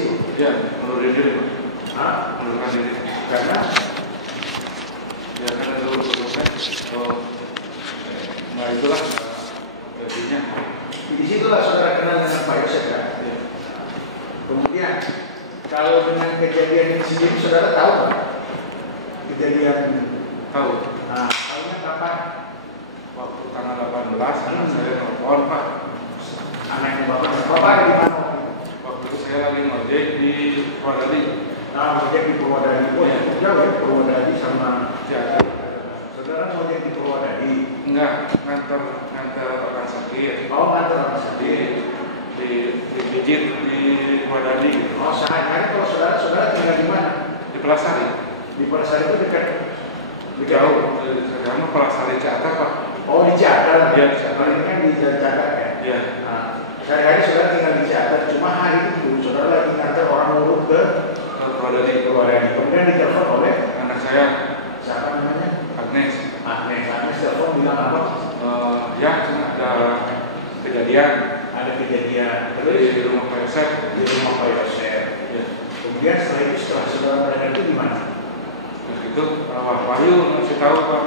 situ? Iya, menurunkan diri. Hah? Menurunkan diri. Karena Ya karena dulu sebelumnya, nah itulah jadinya. di situlah saudara kenal dengan Pak Yosef kan? Ya. Kemudian kalau dengan kejadian ini sendiri saudara tahu nggak? Kejadian Tahu. nah, tahunya kapan? Waktu tanggal 18 anak saya nelfon Pak. Anaknya bapak ada di mana? Waktu itu saya lagi ngojek di Purwodadi. Nah, ngojek di Purwodadi. Oh ya, jauh ya Purwodadi sama Ciater. saudara ngojek di Purwodadi. Enggak, nganter orang sakit. Oh, nganter orang di sakit. di Bijit di Purwodadi. Oh, sehari-hari kalau saudara tinggal di mana? Di Pelasari. Di Persari itu dekat. Jauh. Saya mah Pelasari Ciater Pak. Oh, di Jakarta. Iya, di Jakarta. Ini kan di Jakarta ya. Iya. Nah, sehari-hari saudara tinggal di Jakarta. Cuma hari itu saudara lagi nganter orang urut ke Purwodadi. Kemudian ditelepon oleh Anak saya siapa namanya? Agnes. Agnes telepon bilang apa? Ya, ada kejadian Ada kejadian. di rumah Pak Yosef. Di rumah Pak Yosef. Ya. Kemudian setelah saudara berada itu di mana? Terus itu Pak Wahyu ngasih tahu Pak.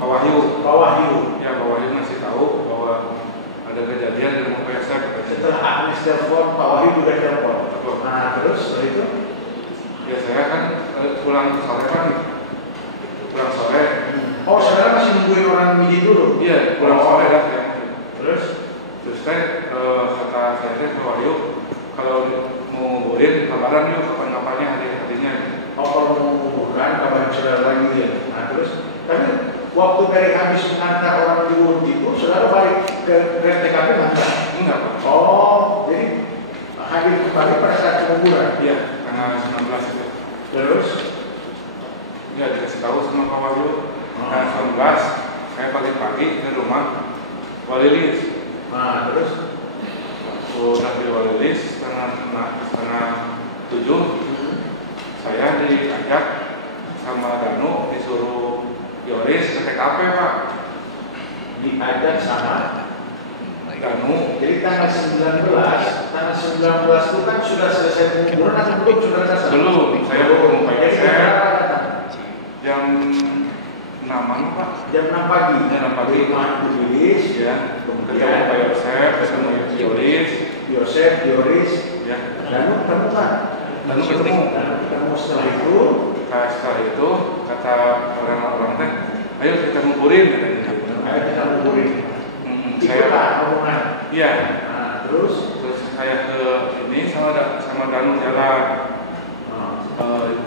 Pak Wahyu. Pak Wahyu. Ya, Pak Wahyu ngasih tahu bahwa ada kejadian di rumah Pak Yosef. Setelah Agnes telepon, Pak Wahyu juga telepon. Betul. Nah, terus setelah itu Ya saya kan pulang sore kan. Pulang sore. oh, saudara masih nungguin orang midi dulu? Iya, pulang sore lah saya. Terus Terus kata saya Pak Wahyu, kalau mau nguburin kabaran yuk kapan-kapannya hari-harinya. oh, kalau mau menguburkan, kabarin saudara lagi ya. Nah, terus tapi waktu dari habis mengantar orang di urut itu, saudara balik ke TKP nggak? Enggak Pak. Oh, jadi hadir kembali pada saat penguburan. Iya, tanggal 19 itu. Terus Ya dikasih tahu sama Pak Wahyu. Tanggal 19 saya pagi-pagi ke rumah Walilis. nah, terus Udah di Walilis setengah 7 saya diajak sama Danu disuruh Yoris ke TKP Pak. diajak sama Danu. jadi tanggal 19 itu kan sudah selesai penguburan atau belum sudah datang? Belum, saya ketemu Pak Jadi Yosef saudara datang jam 6-an Pak. jam 6 pagi. Jam 6 pagi. Di rumah Yoris, Ya, ketemu Pak Yosef, ketemu Yoris. Yosef, Yoris, Ya, dan ketemu kan? Danu ketemu. Ketemu setelah itu. Setelah itu kata orang-orang teh, ayo kita nguburin katanya. Ayo kita nguburin. Saya Ikutlah rombongan. iya. Nah, terus Saya ke ini sama Danu jalan.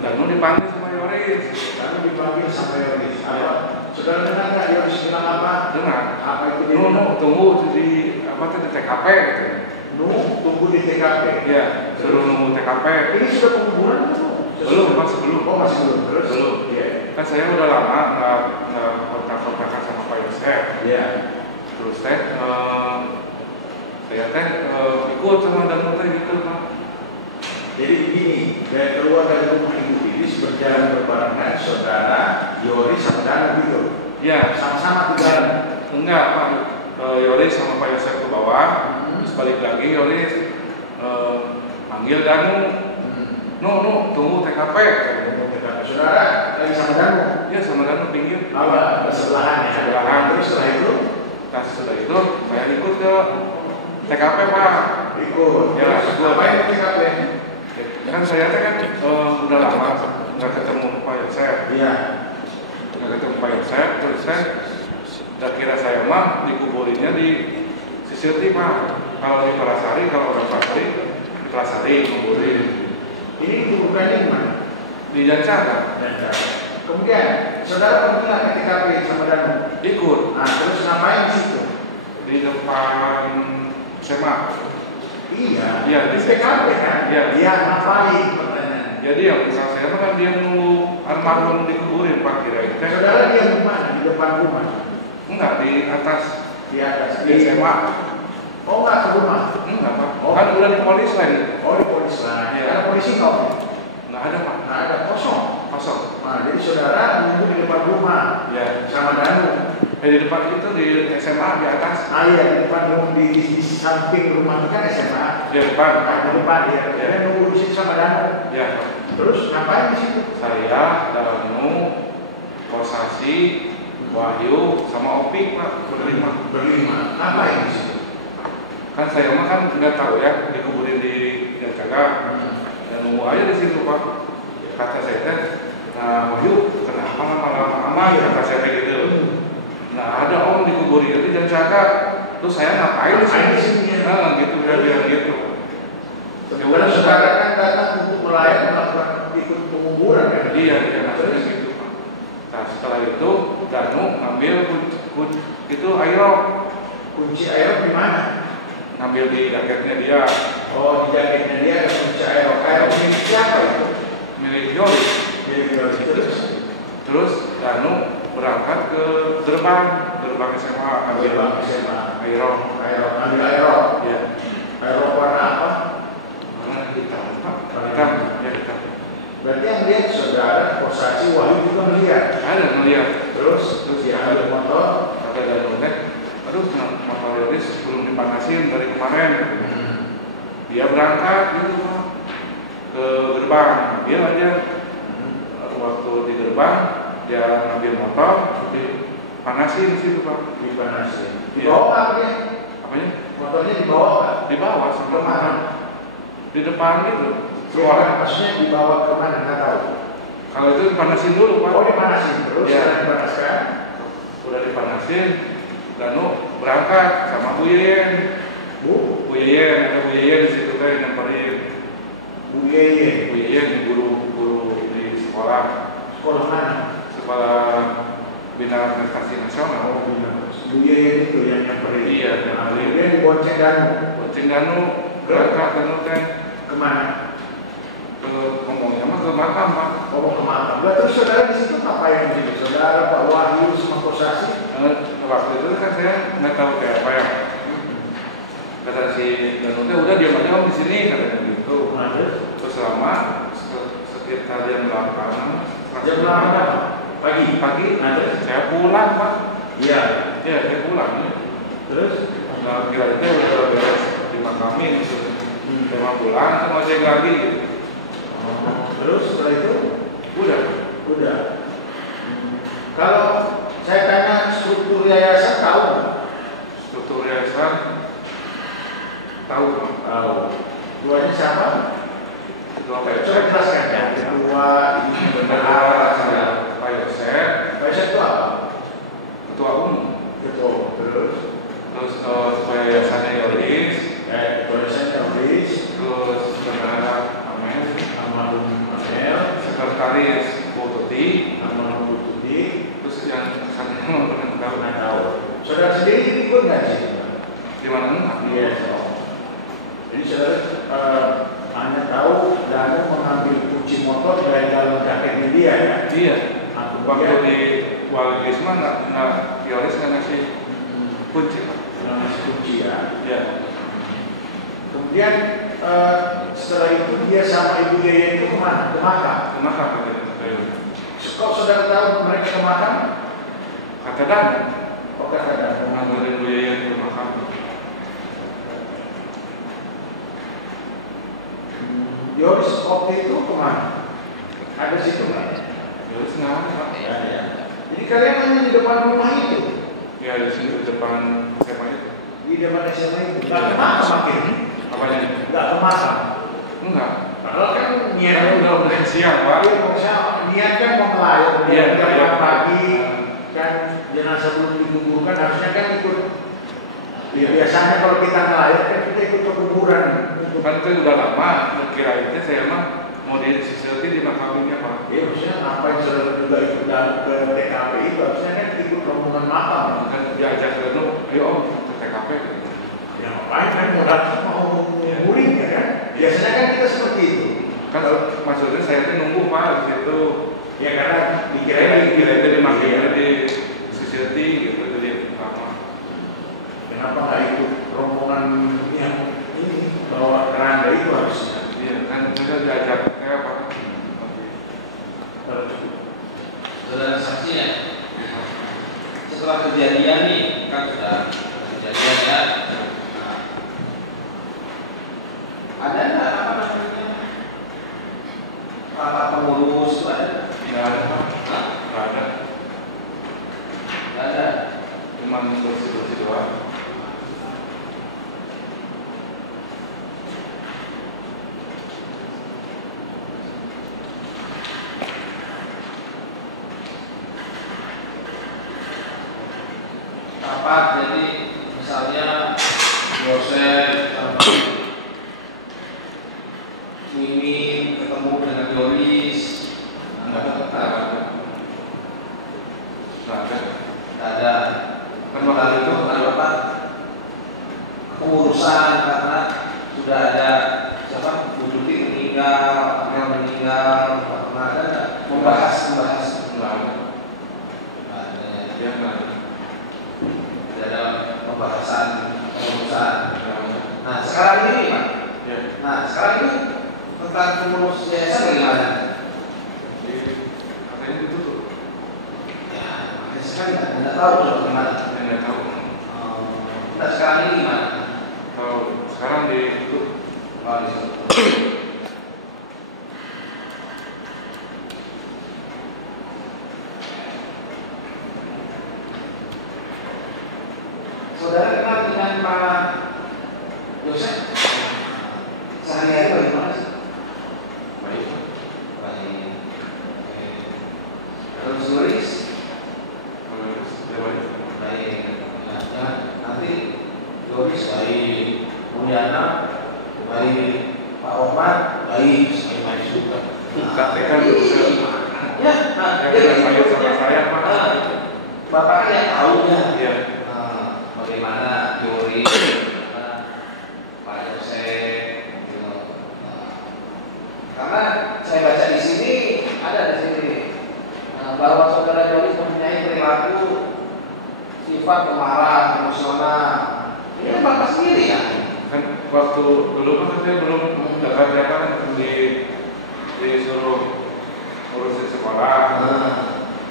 Danu dipanggil sama Yoris. kami dipanggil sama Yoris. Apa? Saudara dengar nggak Yoris bilang apa? Dengar. Apa itu dia? Tunggu di apa tuh di TKP gitu. Tunggu di TKP. Iya, suruh nunggu TKP. Ini sudah penguburan belum? Belum, masih belum. Oh, masih belum. Terus? Belum. Iya. Kan saya udah lama nggak kontak-kontakan sama Pak Yosef. Iya. Terus saya ikut sama Danu teh gitu Pak. Jadi begini, dari keluar dari rumah Ibu Iris berjalan berbarengan saudara Yoris sama Danu gitu. Iya. Sama-sama di jalan. Enggak Pak. Yoris sama Pak Yosef ke bawah. Terus balik lagi Yoris panggil Danu. Tunggu TKP. Saudara lagi sama Danu. Iya sama Danu pinggir. Apa? Bersebelahan ya. Sebelahan. Terus setelah itu Setelah itu saya ikut ke TKP Pak. ikut. Ya, Terus ikut. ngapain di TKP? Kan saya kan udah lama nggak ketemu Pak Yosef. Iya. Nggak ketemu Pak Yosef. Terus udah kira saya mah dikuburinnya di Sisirti Pak. Kalau di Pelasari, kalau orang Pelasari di Pelasari kuburin. Ini dikuburkannya di mana? Di Jancata. Kemudian saudara pergi nggak ke TKP sama Danu? Ikut Nah, terus ngapain di situ? di depan SMA. Iya. Iya, di TKP kan? Iya. Iya, ngapain pertanyaan? Jadi ya usaha saya kan dia nunggu almarhum dikuburin Pak kira-kira. Saudara dia di mana? Di depan rumah? Enggak di atas Di atas. di SMA. Oh, nggak ke rumah? Enggak Pak. Oh. Kan udah di polis lain. Oh, di polisi lah. Iya. Ada polisi nggak? Enggak ada Pak. Nah, ada kosong. Kosong. Nah, jadi saudara menunggu di depan rumah Ya. sama Danu. di depan itu di SMA di atas. Iya, di depan di samping rumah itu kan SMA. Di depan. Di depan ya. Dia nunggu di situ sama Danu. Ya. Terus ngapain di situ? Saya, Danu, Kosasi, Wahyu, sama Opik Pak, berlima. Ngapain di situ? Kan saya mah kan nggak tahu ya, dikuburin di Jaga. Dan nunggu aja di situ Pak. Kata saya teh, nah Wahyu, kenapa lama-lama kata saya kayak gitu. Nah ada om dikuburin di Jaga. Terus saya ngapain di sini? Nah gitu dia bilang gitu. Kemudian saudara kan datang untuk melakukan ikut penguburan kan? Iya, maksudnya gitu Pak. Nah setelah itu Danu ngambil itu aerok. Kunci aerok di mana? Ngambil di jaketnya dia. Oh, di jaketnya dia ada kunci aerok. Aerok milik siapa itu? Milik Yori. Terus Danu berangkat ke gerbang SMA ambil aerok. Ambil aerok. Iya. Aerok warna apa? Warna hitam Pak. Hitam. Berarti yang lihat saudara Kosasi Wahyu juga melihat. Ada melihat. Terus dia ambil motor. Kata Danu teh, aduh motor Yoris belum dipanasin dari kemarin. Dia berangkat gitu Pak ke gerbang. Dia aja waktu di gerbang dia ngambil motor, dipanasin di situ Pak. Dipanasin. Iya. Dibawa apa? Apanya? Motornya dibawa Pak? Dibawa sama mana? Di depan gitu. Sekolah maksudnya dibawa ke mana? Nggak tahu. Kalau itu dipanasin dulu Pak. Oh dipanasin terus? Ya. Dipanaskan. Udah dipanasin, Danu berangkat sama Bu Yeyen. Bu Yeyen, ada Bu Yeyen di situ teh nyamperin. Bu Yeyen. Bu Yeyen guru di sekolah. Sekolah mana? Sekolah Bina Prestasi Nasional. Bu Yeyen itu yang nyamperin. Iya, nyamperin. Kemudian bonceng Danu. Bonceng Danu berangkat Danu teh kemana? Ke ngomongnya mah ke makam Pak. Oh ke makam. Terus saudara di situ ngapain di situ? Saudara Pak Wahyu sama Kosasi? Waktu itu kan saya nggak tahu kayak apa ya. Kata si Danu teh udah diam aja om di sini katanya gitu. Terus lama sekitar jam 8. Jam 8 pagi. Saya pulang Pak. Iya. Iya saya pulang. Ya. Terus nah kira itu udah beres dimakamin gitu. Saya pulang terus ngojek lagi gitu. Terus setelah itu udah. Kalau saya tanya struktur yayasan tahu nggak? Struktur yayasan tahu. Ketuanya siapa? Ketua Pak Coba jelaskan ya. Ketua ini bendahara Pak Yosef. Pak Yosef itu apa? Ketua umum. Terus yayasannya Yoris. Ketua yayasannya Yoris. Terus bendahara Amel. Sekretaris Pututi. Terus yang satu pernah tahu. Saudara sendiri ikut nggak sih? Di mana? Iya. Jadi saudara hanya tahu Danu mengambil kunci motor dari dalam jaketnya dia ya? Iya. Waktu di Wali Risma nggak Yoris nggak ngasih kunci. Nggak ngasih kunci ya? Iya. Kemudian setelah itu dia sama Ibu Yeyen itu kemana? Ke makam. Ke makam katanya. Kok saudara tahu mereka ke makam? Kata Danu. Oh kata Danu. Nganterin Bu Yeyen ke makam. Yoris waktu itu kemana? Ada situ nggak? Yoris nggak ada. Ya. Jadi kalian hanya di depan rumah itu? Ya di sini di depan SMA itu. Di depan SMA itu? Nggak ke makam akhirnya? Apanya? Nggak ke makam? Enggak. Padahal kan niat udah siang Pak. Iya, maksudnya niat kan mau melayat. Iya. Pagi kan jenazah belum dikuburkan harusnya kan ikut. Ya biasanya kalau kita melayat kan kita ikut ke kuburan. Kan itu udah lama. Kira itu saya mah mau disisirti di makaminnya Pak. Iya, maksudnya ngapain saudara juga ikut ke TKP itu? Harusnya kan ikut rombongan makam. Kan diajak ke ayo om ke TKP. Ya ngapain kan mau nguburin ya kan? Biasanya kan kita seperti itu. Kan maksudnya saya tuh nunggu Pak di situ. Ya karena dikira itu dimakamnya di Sisirti gitu jadi lama. Kenapa nggak ikut rombongan yang ini bawa keranda itu harusnya? Iya kan kita diajak kayak apa? Saudara saksi ya, setelah kejadian meninggal, pernah ada nggak? Membahas. Nggak ada. Ya nggak ada. Tidak ada pembahasan pengurusan. Nggak ada. Nah sekarang ini Pak. Ya. Nah sekarang ini tentang pengurus yayasan bagaimana? Katanya ditutup. Ya makanya sekarang nggak tahu bagaimana. Nggak tahu. Nah sekarang ini gimana? Kalau sekarang ditutup. Oh, di situ. Saudara kenal dengan Pak Yosef? Sehari-hari bagaimana sih? Baik. Baik. Terus Luris? Baik. Nah, nanti Luris baik. Mulyana baik. Pak Omar baik. Baik juga. KTK bisa. Ya, nah, Yang saya sama saya Pak. Bapak yang tahu ya. Iya. Bagaimana teori Pak Yosef gitu. Karena saya baca di sini ada di sini bahwa saudara Joris mempunyai perilaku sifat pemarah, emosional. Ini kan Bapak sendiri ya. Kan waktu dulu kan saya belum Jakarta kan disuruh urusin sekolah.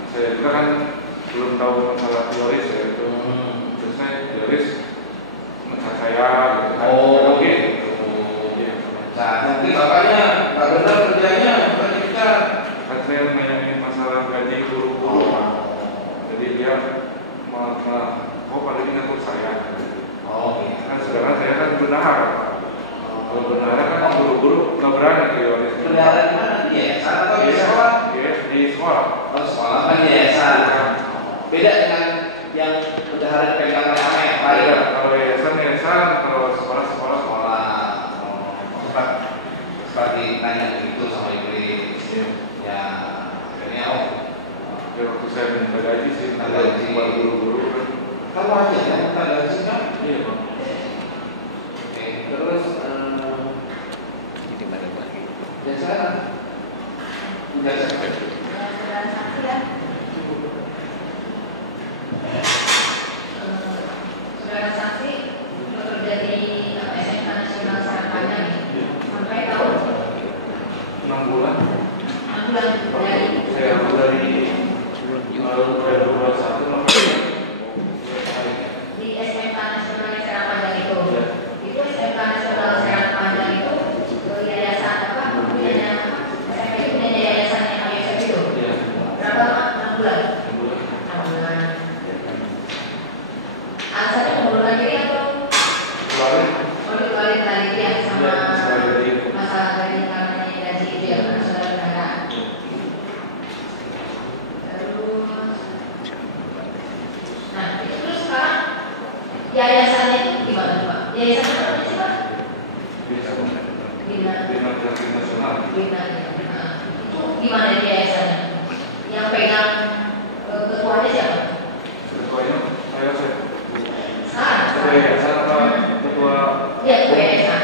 Saya juga kan belum tahu masalah teoris ya itu. Terus saya teoris mencat saya gitu kan. Oh, gitu. Iya. Nah, nanti bapaknya nggak benar kerjanya, bukan kita. Kan saya menanyain masalah gaji guru-guru Pak. Jadi dia kok paling ngatur saya. Oh, gitu. Kan sekarang saya kan bendahara. Kalau bendahara kan guru-guru nggak berani ke teoris. Bendahara di mana? Di yayasan atau di sekolah? Iya, di sekolah. Oh, sekolah kan di yayasan. Beda dengan yang bendahara dipegang oleh anak Ada lain. kalau yayasan, kalau sekolah. Seperti tanya begitu sama Iblis. Ya, akhirnya Ya waktu saya minta gaji sih, Minta gaji. buat guru-guru kan. kamu aja ya minta gaji kan? Iya Pak. Oke, terus ya sekarang udah Saudara saksi bekerja di SMK Nasional Sarapanya sampai tahun 6 bulan. 6 bulan dari Saya dari 2021 di SMK Nasional Sarapanya itu. Itu SMK Nasional Sarapanya itu yayasan apa? Punyanya SMK itu punya yayasannya yayasan itu. Iya. Berapa lama? 6 bulan. 6 bulan. 6 bulan. Alasannya mengundurkan diri atau Keluarin. mau dikeluarin lagi yang sama Sekali dari masalah dari karenanya gaji itu ya karena saudara negara. Terus, nah itu terus sekarang yayasannya itu gimana Pak? Yayasannya apa sih Pak? Bina nasional. Bina ya. Nah, itu gimana dia yayasannya? Yang pegang ketuanya siapa? Ketuanya saya. Sekarang. Yayasan apa ketua? Iya ketua yayasan.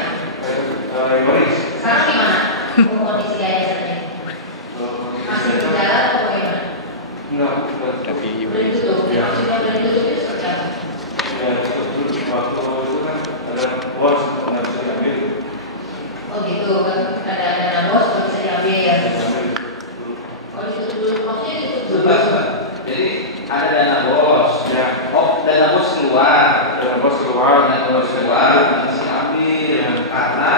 Yoris. Sekarang gimana kondisi yayasannya? Masih berjalan atau bagaimana? Enggak. Udah ditutup. Ya. Maksudnya udah ditutup itu seperti apa? Ya itu waktu itu kan ada bos nggak bisa diambil. Oh gitu kan ada dana bos nggak bisa diambil ya. Oh ditutup dulu maksudnya ditutup dulu. Sebentar. Jadi ada dana bos. Ya. Oh, dana bos keluar. Ada bos keluar. Dana bos keluar, masih ambil. Karena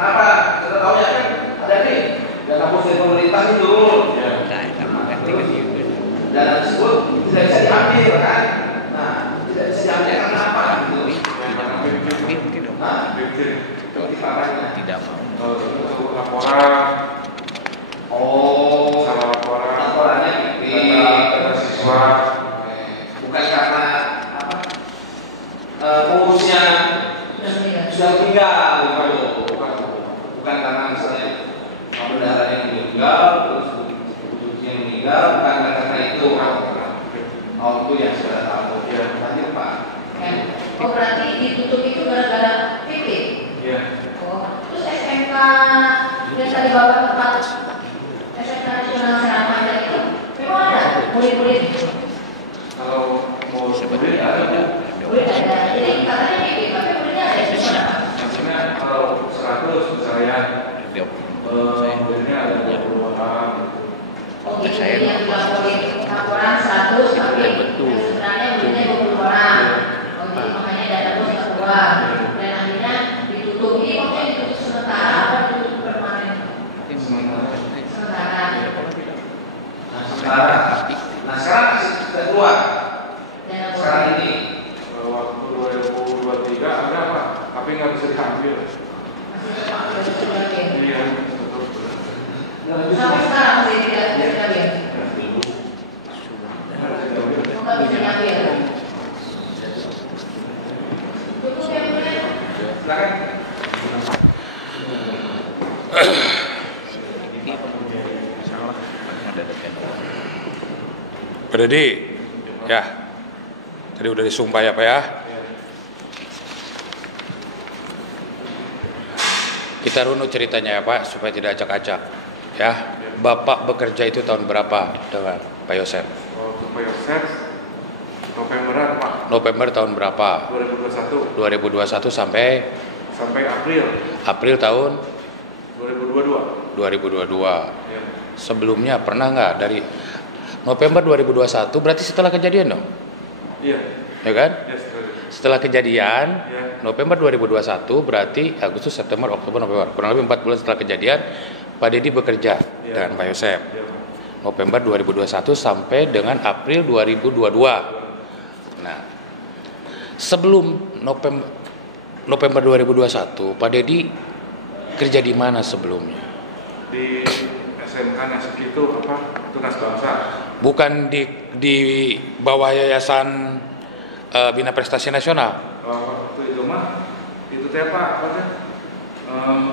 apa? Kita tahu ya kan ada nih dana bos dari pemerintah itu. Ya. Dana tersebut tidak bisa diambil kan? Nah, tidak bisa diambil karena apa? Gitu. Ya, yang tadi Bapak tempat SMK Nasional Serang Panjang itu memang ada murid-murid. Kalau mau murid ada Bu. Murid ada. Jadi katanya gitu, tapi muridnya ada di mana? Maksudnya kalau 100 misalnya muridnya ada 20 orang. Oh gitu, jadi yang dilaporin laporan 100 tapi sebenarnya muridnya 20 orang. Oh jadi makanya data bos tak keluar. Dan akhirnya ditutup. Ini maksudnya ditutup sementara atau ditutup permanen? Sementara. Nah sekarang sudah keluar. Dana bos. Sekarang ini Waktu 2023 ada apa? Tapi nggak bisa diambil. Masih tetap diambil. Iya, betul. Sampai sekarang masih tidak diambil. Nggak bisa diambil. Cukup ya boleh. silakan. Pak Dedi, ya, tadi udah disumpah ya Pak ya. Kita runut ceritanya ya Pak, supaya tidak acak-acak. Ya, Bapak bekerja itu tahun berapa dengan Pak Yosef? Waktu Pak Yosef Novemberan Pak. November tahun berapa? 2021 sampai April tahun 2022. 2022. Ya. Sebelumnya pernah nggak dari November 2021 berarti setelah kejadian dong? Iya. Ya kan? Ya, Setelah kejadian ya. November 2021 berarti Agustus, September, Oktober, November. Kurang lebih 4 bulan setelah kejadian Pak Dedi bekerja dengan Pak Yosef. Ya. November 2021 sampai dengan April 2022. Nah, sebelum November 2021 Pak Dedi kerja di mana sebelumnya? Di SMK Nasuki itu apa? Tunas Bangsa. Bukan di bawah Yayasan Bina Prestasi Nasional. Waktu itu mah itu teh Pak, apa teh?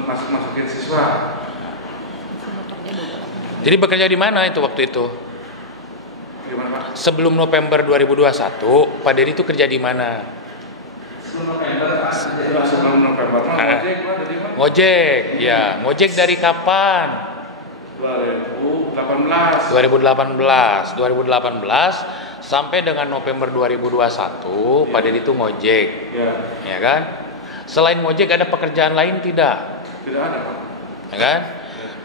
Masukin siswa. Jadi bekerja di mana itu waktu itu? Gimana Pak? Sebelum November 2021 Pak Dedi itu kerja di mana? Sebelum November mah ngojek Pak, jadi Pak. Ngojek, ya. Ngojek dari kapan? 2018. 2018 sampai dengan November 2021 Pak Dedi itu ngojek, Ya, ya kan? Selain ngojek ada pekerjaan lain tidak? tidak ada Pak. Ya kan?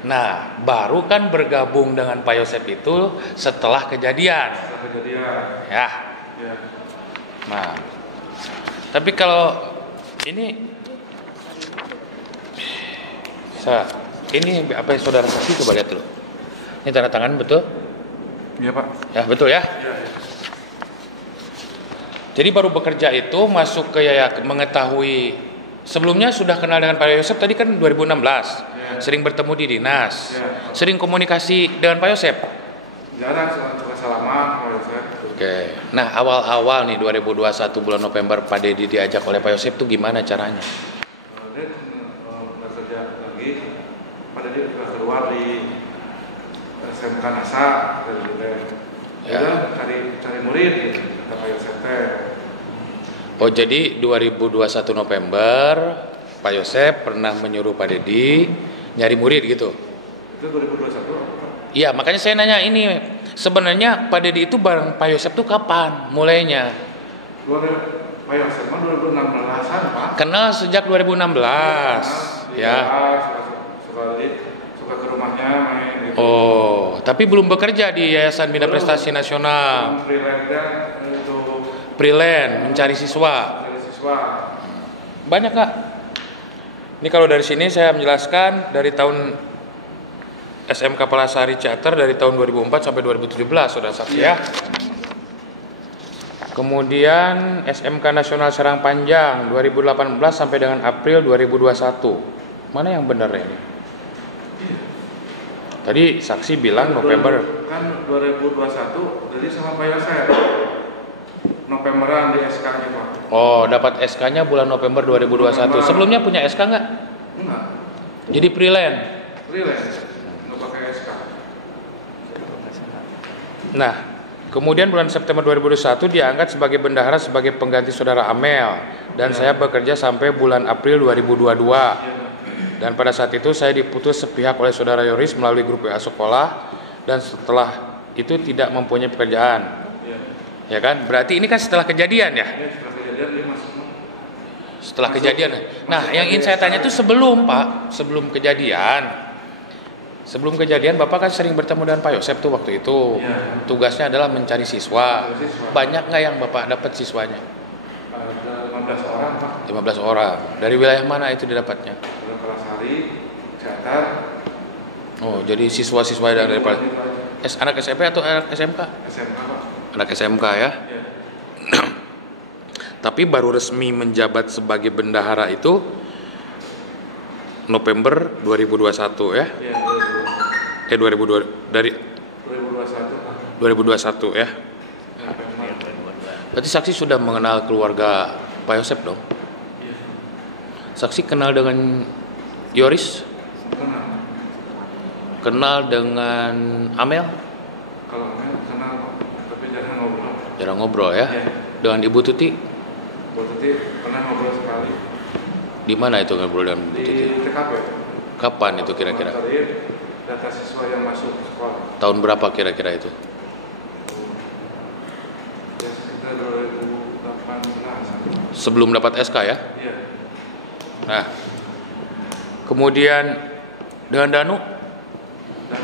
Nah, baru kan bergabung dengan Pak Yosef itu setelah kejadian, Setelah kejadian. ya. Ya. Nah, tapi kalau ini ini apa yang saudara kasih, coba lihat dulu. Ini tanda tangan betul? Iya Pak. Ya, betul ya. Iya. Ya. Jadi baru bekerja itu masuk ke mengetahui, sebelumnya sudah kenal dengan Pak Yosef tadi kan 2016. Ya. Sering bertemu di dinas. Ya. Sering komunikasi dengan Pak Yosef. Jarang suka salaman Pak Yosef. Oke. Nah, awal-awal nih 2021 bulan November Pak Dedi diajak oleh Pak Yosef itu gimana caranya? Dia nggak kerja lagi. Pada dia juga keluar di SMK NASA dari Buden. Ya. Udah cari murid gitu, kata Pak Yosef teh. Oh, jadi 2021 November Pak Yosef pernah menyuruh Pak Dedi nyari murid gitu. Itu 2021 apa? Iya, makanya saya nanya ini, sebenarnya Pak Dedi itu bareng Pak Yosef tuh kapan mulainya? Pak Yosef mah 2016-an Pak. Kenal sejak 2016. Ya. Suka ke rumahnya main gitu. Oh, tapi belum bekerja di Yayasan Bina Prestasi Nasional. Freelance-nya itu Freelance, mencari siswa. dari siswa. Banyak Kak. Ini kalau dari sini saya menjelaskan dari tahun SMK Palasari Ciater dari tahun 2004 sampai 2017 sudah saksi ya. Kemudian SMK Nasional Serang Panjang 2018 sampai dengan April 2021. Mana yang benar ini? Tadi saksi bilang November. Kan 2021 jadi sama Pak Yosef. Novemberan di SK-nya Pak. Oh, dapat SK-nya bulan November 2021. Sebelumnya punya SK nggak? Enggak. Jadi freelance. Freelance. Nggak pakai SK. Nah, kemudian bulan September 2021 diangkat sebagai bendahara sebagai pengganti saudara Amel dan saya bekerja sampai bulan April 2022. Dan pada saat itu saya diputus sepihak oleh saudara Yoris melalui grup WA sekolah, dan setelah itu tidak mempunyai pekerjaan. Ya kan? Berarti ini kan setelah kejadian ya? Setelah kejadian dia masuk. Setelah kejadian. Nah, yang ingin saya tanya itu sebelum Pak, sebelum kejadian. Sebelum kejadian Bapak kan sering bertemu dengan Pak Yosep tuh waktu itu. Ya. Tugasnya adalah mencari siswa. Banyak nggak yang Bapak dapat siswanya? Ada 15 orang Pak. 15 orang. Dari wilayah mana itu didapatnya? Dari Palasari, Ciatar. Oh, jadi siswa-siswa dari anak SMP atau anak SMK? SMK Pak. Anak SMK ya. Ya. Tapi baru resmi menjabat sebagai bendahara itu November 2021 ya. Ya, 2002 dari 2021 Pak. 2021 ya. Berarti saksi sudah mengenal keluarga Pak Yosep dong? Iya. Saksi kenal dengan Yoris? Kenal. Kenal dengan Amel? Kalau kenal Pak, tapi jarang ngobrol. Jarang ngobrol ya. Ya. Dengan Ibu Tuti? Bu Tuti pernah ngobrol sekali Di mana itu ngobrol dengan Ibu Tuti? di TKP. Kapan itu kira-kira? Monitoring data siswa yang masuk ke sekolah. Tahun berapa kira-kira itu? Ya sekitar 2018. Sebelum dapat SK ya? Iya. Nah, kemudian dengan Danu, Dan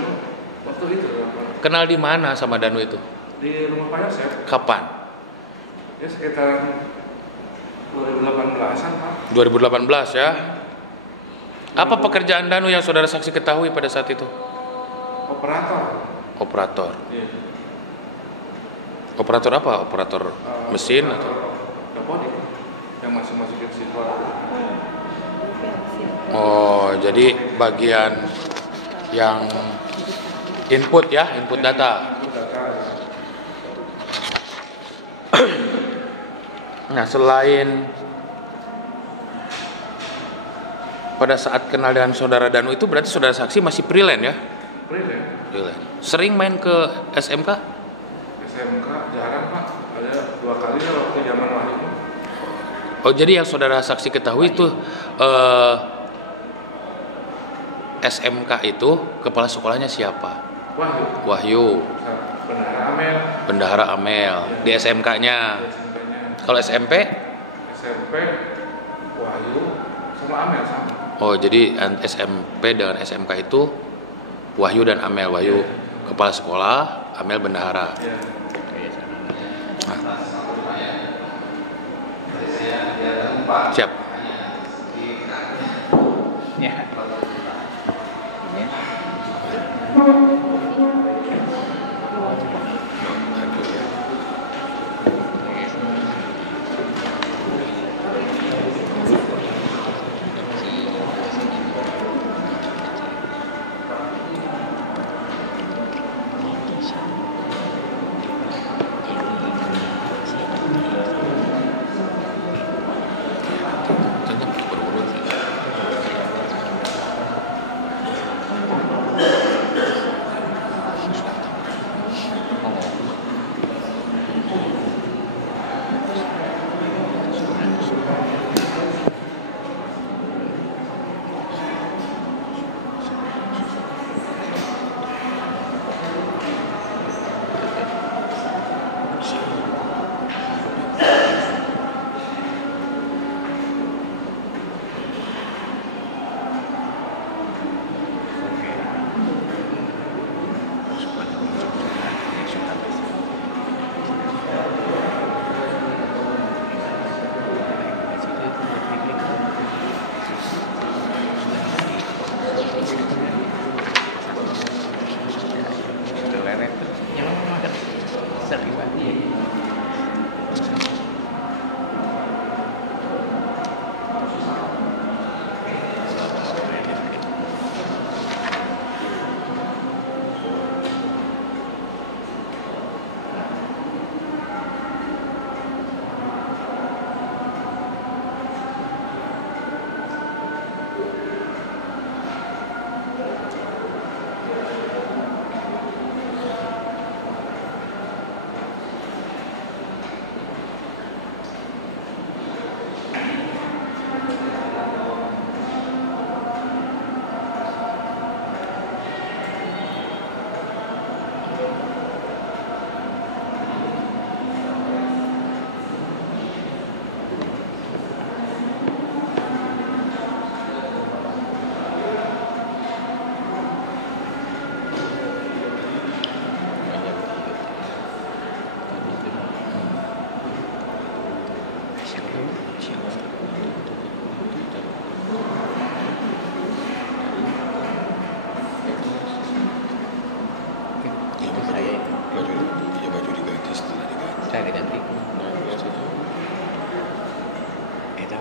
waktu itu Pak, kenal di mana sama Danu itu? di rumah Pak Yosep Kapan? ya sekitar 2018an Pak. 2018 ya. Apa pekerjaan Danu yang saudara saksi ketahui pada saat itu? Operator. Operator. Iya. Operator apa? Operator mesin atau? Dapodik yang masuk-masukin siswa. Oh, jadi bagian yang input ya, input data. Nah, selain pada saat kenal dengan saudara Danu itu berarti saudara saksi masih freelance ya? Freelance. Sering main ke SMK? SMK jarang Pak, ada 2 kali lah waktu zaman Wahyu. Oh, jadi yang saudara saksi ketahui itu SMK itu kepala sekolahnya siapa? Wahyu. Wahyu. Bendahara Amel. Bendahara Amel di SMK-nya. SMK-nya. Kalau SMP? SMP Wahyu sama Amel sama. Oh, jadi SMP dengan SMK itu Wahyu dan Amel. Wahyu kepala sekolah, Amel bendahara. Iya. Siap. Ya. balik ganti. Eta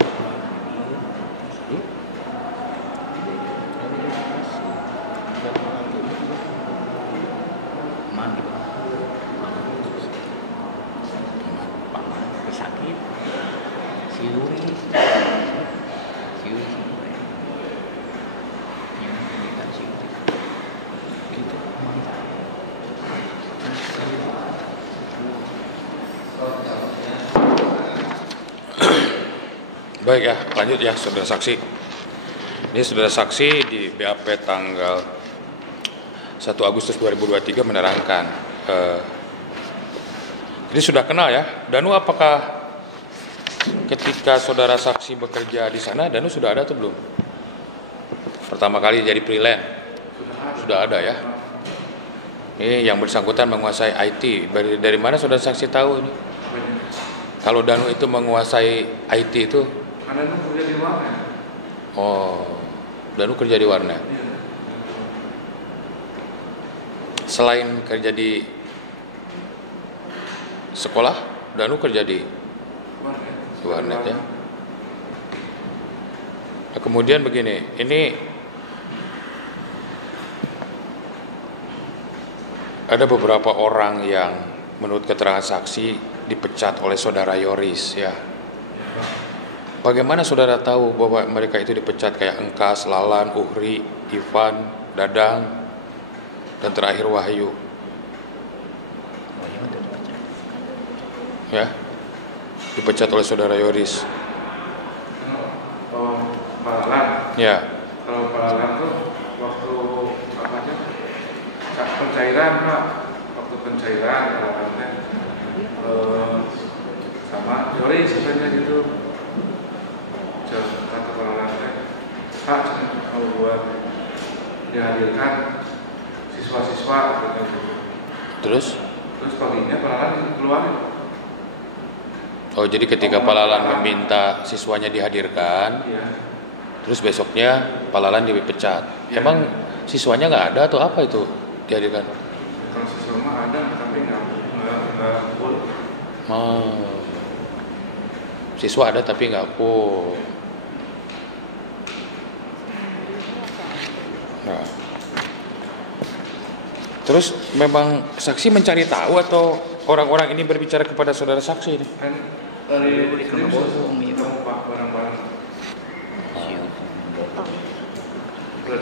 mandi paman sakit siuri yang pendidikan siuri itu mantap. Baik ya, lanjut ya saudara saksi. Ini saudara saksi di BAP tanggal 1 Agustus 2023 menerangkan ini sudah kenal ya. Danu, apakah ketika saudara saksi bekerja di sana Danu sudah ada atau belum? Pertama kali jadi freelance sudah ada ya. Ini yang bersangkutan menguasai IT. Dari mana saudara saksi tahu ini? Kalau Danu itu menguasai IT itu? Karena Danu kerja di warnet. Oh, Danu kerja di warnet. Iya. Selain kerja di sekolah, Danu kerja di warnet ya. Nah, kemudian begini, ini ada beberapa orang yang menurut keterangan saksi dipecat oleh saudara Yoris ya. Bagaimana saudara tahu bahwa mereka itu dipecat, kayak Engkas, Lalan, Uhri, Ivan, Dadang, dan terakhir Wahyu? Ya, dipecat oleh saudara Yoris. Oh, Palalan. Ya, Kalau Palalan tuh waktu apa aja? Pencairan Pak. Waktu pencairan Palalan sama Yoris sebenarnya gitu. Kata Palalan Pak, kalau buat dihadirkan siswa-siswa gitu. terus? Terus paginya Palalan keluarin. Oh, jadi ketika Palalan meminta siswanya dihadirkan, Iya. terus besoknya Palalan dipecat. Ya. Emang siswanya nggak ada atau apa itu dihadirkan? Kalau siswa mah ada, tapi nggak full. Oh. Siswa ada tapi nggak full. Nah. Terus memang saksi mencari tahu atau orang-orang ini berbicara kepada saudara saksi ini? Kan dari ketemu Pak barang-barang.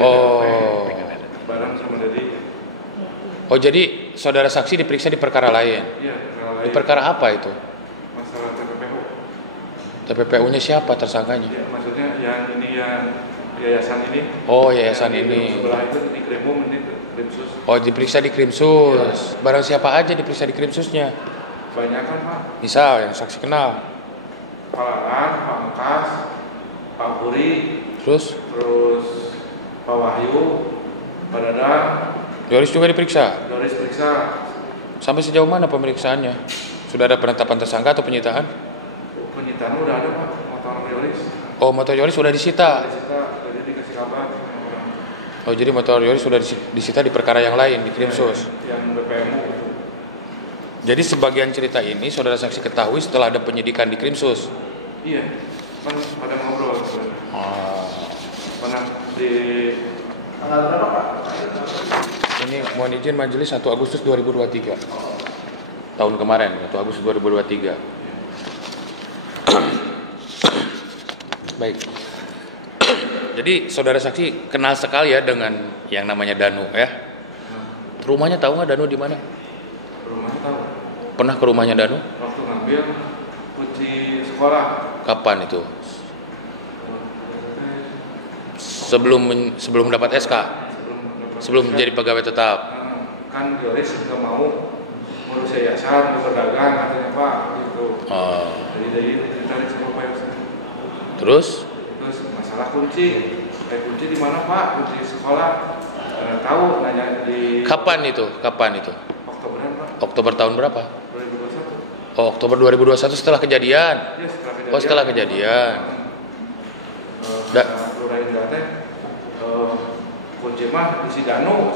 Oh. Barang sama dari. Oh, jadi saudara saksi diperiksa di perkara lain. Iya, Di perkara apa itu? masalah TPPU. TPPU-nya siapa tersangkanya? Ya, maksudnya yang ini yang yayasan ini. Oh, yayasan yang ini. Sebelah itu di Krimum, ini Krimsus. Oh, diperiksa di Krimsus. Barang siapa aja diperiksa di Krimsusnya? Banyak kan Pak. Misal yang saksi kenal. Palalan, Pak Engkas, Pak Puri, Terus Pak Wahyu, Pak Dadang, Yoris juga diperiksa. Doris periksa. Sampai sejauh mana pemeriksaannya? Sudah ada penetapan tersangka atau penyitaan? Penyitaan udah ada Pak, motor Yoris. Oh, motor Yoris sudah disita. Jadi dikasih kabar sama orang. Oh, jadi motor Yoris sudah disita di perkara yang lain di Krimsus. Yang BPMU. Jadi sebagian cerita ini saudara saksi ketahui setelah ada penyidikan di Krimsus. Iya, kan pada ngobrol sebenarnya. Pernah di Tanggal berapa Pak? Ini mohon izin majelis 1 Agustus 2023. Tahun kemarin, 1 Agustus 2023. Baik. Jadi saudara saksi kenal sekali ya dengan yang namanya Danu ya. Rumahnya tahu nggak Danu di mana? rumah tahu. Pernah ke rumahnya Danu? Waktu ngambil kunci sekolah. Kapan itu? Sebelum mendapat SK? Sebelum menjadi pegawai tetap? Kan Yoris juga mau ngurus yayasan, berdagang katanya Pak gitu. Oh. Jadi ditarik sama Pak Yoris. Terus? Terus masalah kunci. Kunci di mana Pak? Kunci sekolah. Tahu nanya di. Kapan itu? Oktoberan Pak. Oktober tahun berapa? 2021. Oh, Oktober 2021 setelah kejadian. Ya, setelah kejadian. Oh, setelah kejadian. Lurah Indra teh kunci mah di si Danu.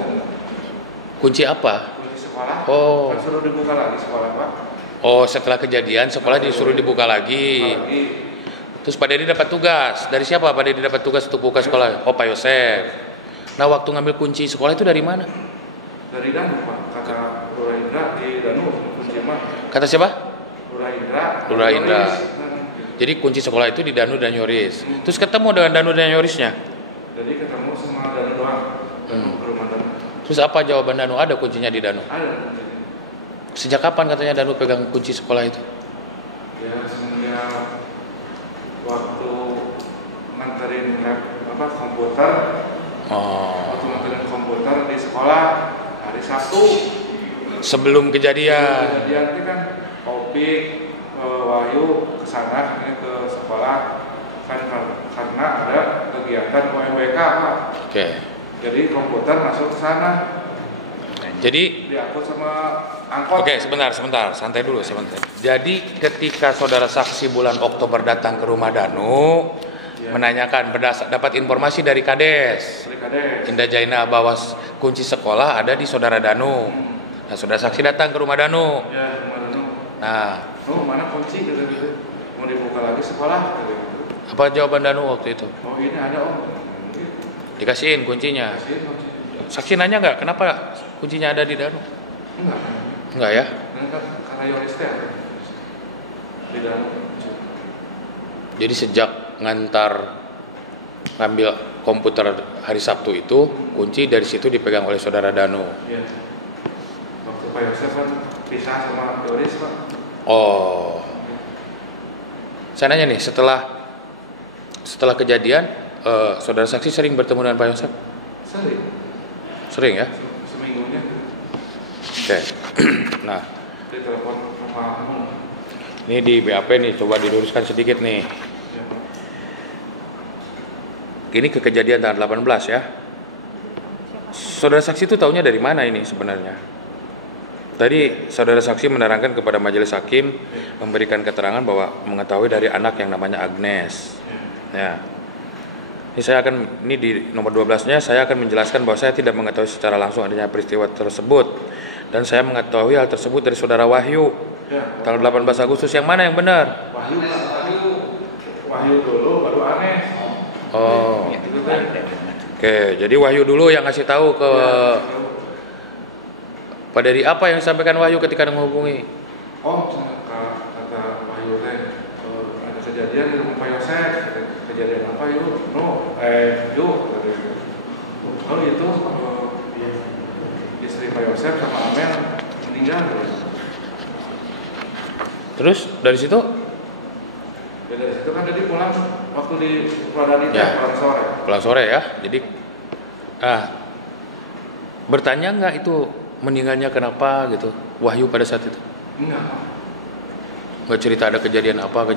Kunci apa? Kunci sekolah. Oh. Kan suruh dibuka lagi sekolah Pak. Oh, setelah kejadian sekolah disuruh dibuka lagi. Lagi Terus Pak Dedi dapat tugas. Dari siapa Pak Dedi dapat tugas untuk buka sekolah? Oh, Pak Yosef. Nah, waktu ngambil kunci sekolah itu dari mana? dari Danu Pak, kata Lura Indra di Danu kunci mah. Kata siapa? Lura Indra. Lura Indra. Yoris. Jadi kunci sekolah itu di Danu dan Yoris. Terus ketemu dengan Danu dan Yorisnya. Jadi ketemu sama Danu doang. Danu ke rumah Danu. Terus apa jawaban Danu? Ada kuncinya di Danu. Ada kuncinya. Sejak kapan katanya Danu pegang kunci sekolah itu? Ya semenjak waktu nganterin komputer. Oh, Waktu nganterin komputer di sekolah hari Sabtu. sebelum kejadian. Kejadian itu kan Opik, Wahyu kesana ke sekolah kan karena ada kegiatan UMWK Pak. Oke. Jadi komputer masuk ke sana. Jadi Diangkut sama angkot. Oke, sebentar, santai dulu sebentar. Jadi ketika saudara saksi bulan Oktober datang ke rumah Danu, menanyakan dapat informasi dari Kades Dari Kades. Indah Jaina bahwa kunci sekolah ada di saudara Danu. Nah, saudara saksi datang ke rumah Danu. Ya, rumah Danu. Nah, Oh, mana kunci gitu. Mau dibuka lagi sekolah gitu. apa jawaban Danu waktu itu? Oh, ini ada Om. Dikasihin kuncinya. Kasih kunci. Saksi nanya nggak kenapa kuncinya ada di Danu? Enggak. Enggak ya? Karena Yoris teh ada. Di Danu. Jadi sejak ngambil komputer hari Sabtu itu, kunci dari situ dipegang oleh saudara Danu. Iya. Waktu Pak Yosef kan pisah sama Yoris Pak. Oh, saya nanya nih, setelah kejadian, saudara saksi sering bertemu dengan Pak Yosef? Sering. Sering ya? Seminggunya Oke. Nah, di telepon sama kamu. ini di BAP nih, coba diluruskan sedikit nih. Ya, Pak. Ini ke kejadian tanggal 18 ya. Saudara saksi itu taunya dari mana ini sebenarnya? Tadi saudara saksi menerangkan kepada majelis hakim, memberikan keterangan bahwa mengetahui dari anak yang namanya Agnes. Ya. Ini di nomor 12-nya saya akan menjelaskan bahwa saya tidak mengetahui secara langsung adanya peristiwa tersebut dan saya mengetahui hal tersebut dari saudara Wahyu. Ya. Tanggal 18 Agustus yang mana yang benar? Wahyu dulu baru Anes. Oh. Itu kan. Oke, jadi Wahyu dulu yang ngasih tahu ke Pak Dedi, apa yang disampaikan Wahyu ketika menghubungi? Oh, kata Wahyu teh ada kejadian di rumah Pak Yosef. Kejadian apa yuk? Yuk. Oh itu istri Pak Yosef sama Amel meninggal. Terus dari situ? Ya dari situ kan tadi pulang waktu di Pradani Ya. pulang sore. Pulang sore ya. Jadi, bertanya nggak itu meninggalnya kenapa gitu? Wahyu pada saat itu Enggak. nggak cerita ada kejadian apa?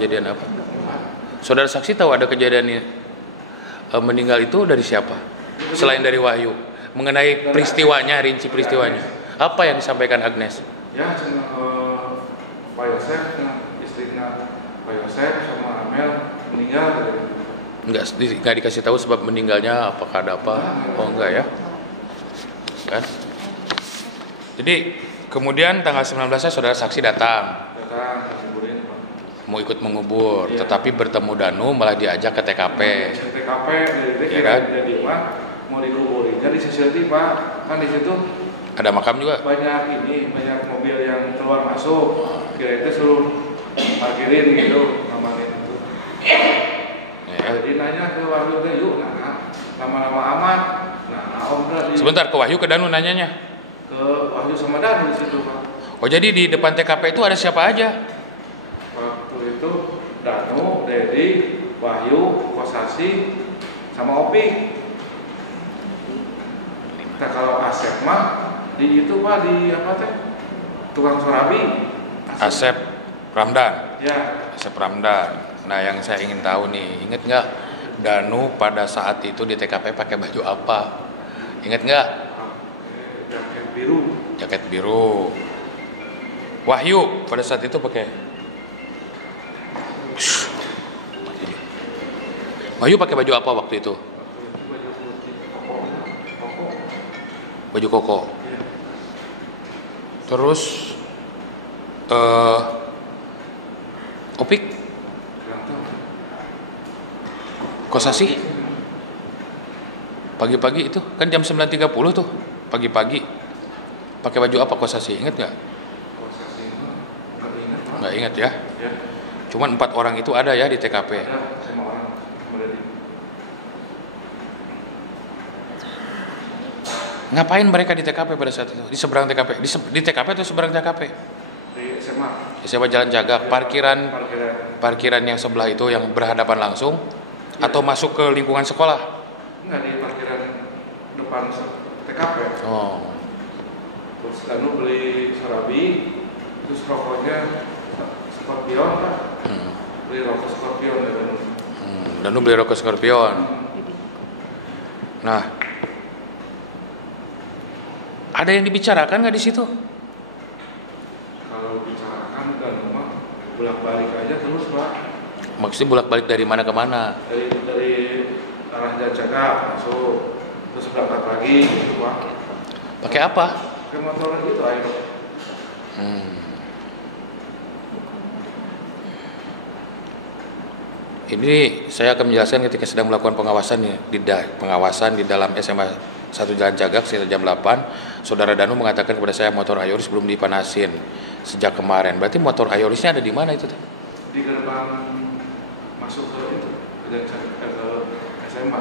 Saudara saksi tahu ada kejadian meninggal itu dari siapa? Selain dari Wahyu, mengenai peristiwanya, rinci peristiwanya, apa yang disampaikan Agnes? Ya cuma Pak Yosef, istrinya Pak Yosef sama Amel meninggal. Nggak dikasih tahu sebab meninggalnya, apakah ada apa? Oh enggak ya, kan? Jadi kemudian tanggal 19-nya saudara saksi datang Kuburin Pak. mau ikut mengubur, Iya. tetapi bertemu Danu malah diajak ke TKP. TKP Ya kan? jadi mah mau dikuburinnya di Sisilti Pak. Kan di situ Ada makam juga. banyak mobil yang keluar masuk. Kira itu suruh parkirin gitu, ngamanin itu. Ya. Jadi nanya ke Wahyu teh, yuk nama-nama amat. Nah, Om tadi Sebentar, ke Wahyu ke Danu nanyanya. ke Wahyu sama Danu di situ Pak. Oh jadi di depan TKP itu ada siapa aja? Waktu itu Danu, Dedi, Wahyu, Kosasi, sama Opik. Nah kalau Asep mah di itu Pak, di apa teh? Tukang surabi. Asep Ramdan. Ya. Asep Ramdan. Nah yang saya ingin tahu nih, inget nggak Danu pada saat itu di TKP pakai baju apa? Inget nggak? Jaket biru. Jaket biru. Wahyu pada saat itu pakai. Wahyu pakai baju apa waktu itu? Baju putih, koko. Baju koko. Ya. Terus Opik, Kosasi, pagi-pagi itu kan jam 9.30 tuh, pagi-pagi. Pakai baju apa Kosasi? Ingat nggak? Kosasi itu nggak ingat, Pak. Nggak ingat ya. Ya, Cuman 4 orang itu ada ya di TKP. ada 5 orang berarti. Ngapain mereka di TKP pada saat itu? Di seberang TKP? Di TKP atau seberang TKP? Di SMA. SMA Jalan Jagak, parkiran yang sebelah itu yang berhadapan langsung, atau masuk ke lingkungan sekolah? Enggak, di parkiran depan TKP. Oh, Terus Danu beli Sorabi, terus rokoknya Scorpion, Pak. Beli rokok Scorpion ya Danu. Dan lu beli rokok Scorpion. Nah, ada yang dibicarakan nggak di situ? Kalau bicarakan Danu mah bolak-balik aja terus, Pak. Maksudnya bolak-balik dari mana ke mana? Dari arah Jaga masuk, terus berangkat lagi gitu, Pak. Pakai apa? Ke motor gitu ayo. Ini saya akan menjelaskan ketika sedang melakukan pengawasan di dalam SMA 1 Jalan Jagak sekitar jam 8. Saudara Danu mengatakan kepada saya motor Ayoris belum dipanasin sejak kemarin. Berarti motor Ayorisnya ada di mana itu? Di gerbang masuk ke itu, ke SMA.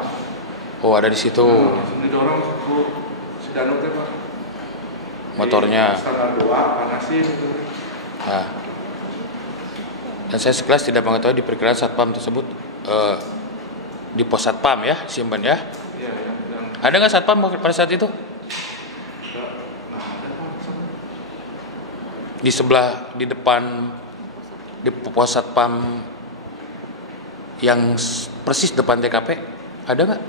Oh, ada di situ. Langsung didorong ke si Danu teh, Pak. Motornya. Standar 2 panasin itu. Nah, dan saya sekelas tidak mengetahui diperkirakan satpam tersebut di pos satpam ya, simpan ya. Iya, yang Ada nggak satpam pada saat itu? ada Pak. Di sebelah, di depan, di pos satpam yang persis depan TKP, ada nggak?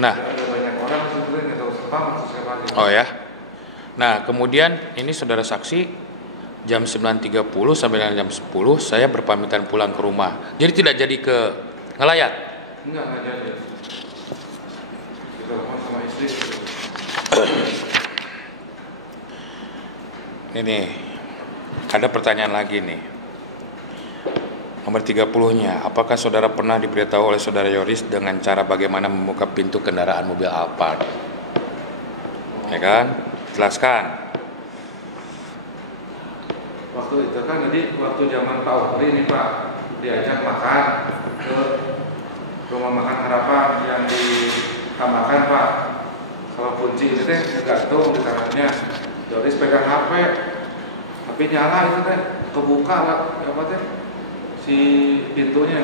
Nah, Ada banyak orang sebetulnya nggak tahu satpam atau siapa gitu. oh ya. Nah, kemudian ini saudara saksi jam 9.30 sampai dengan jam 10 saya berpamitan pulang ke rumah. Jadi tidak jadi ke ngelayat. Enggak jadi. Kita telepon sama istri gitu. Ini nih, ada pertanyaan lagi nih. Nomor 30-nya, apakah saudara pernah diberitahu oleh saudara Yoris dengan cara bagaimana membuka pintu kendaraan mobil Alphard? Ya kan? Jelaskan. Waktu itu kan jadi waktu zaman Pak Wali ini Pak diajak makan ke rumah makan Harapan yang ditambahkan Pak. Kalau kunci itu teh gantung di tangannya. Yoris pegang HP, tapi nyala itu teh kebuka lah apa teh si pintunya.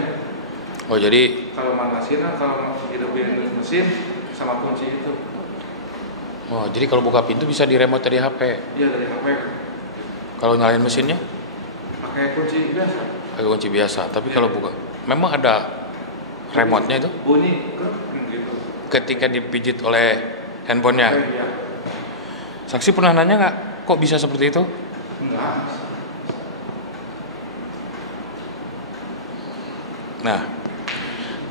Oh, jadi Kalau manasin, kalau hidupin mesin sama kunci itu. kalau buka pintu bisa di remote dari HP. Iya dari HP. Kalau nyalain mesinnya Pakai kunci biasa. pakai kunci biasa. Tapi kalau buka, memang ada remote-nya itu Bunyi gitu. ketika dipijit oleh handphonenya. Iya. Saksi pernah nanya nggak, kok bisa seperti itu? Enggak. Nah,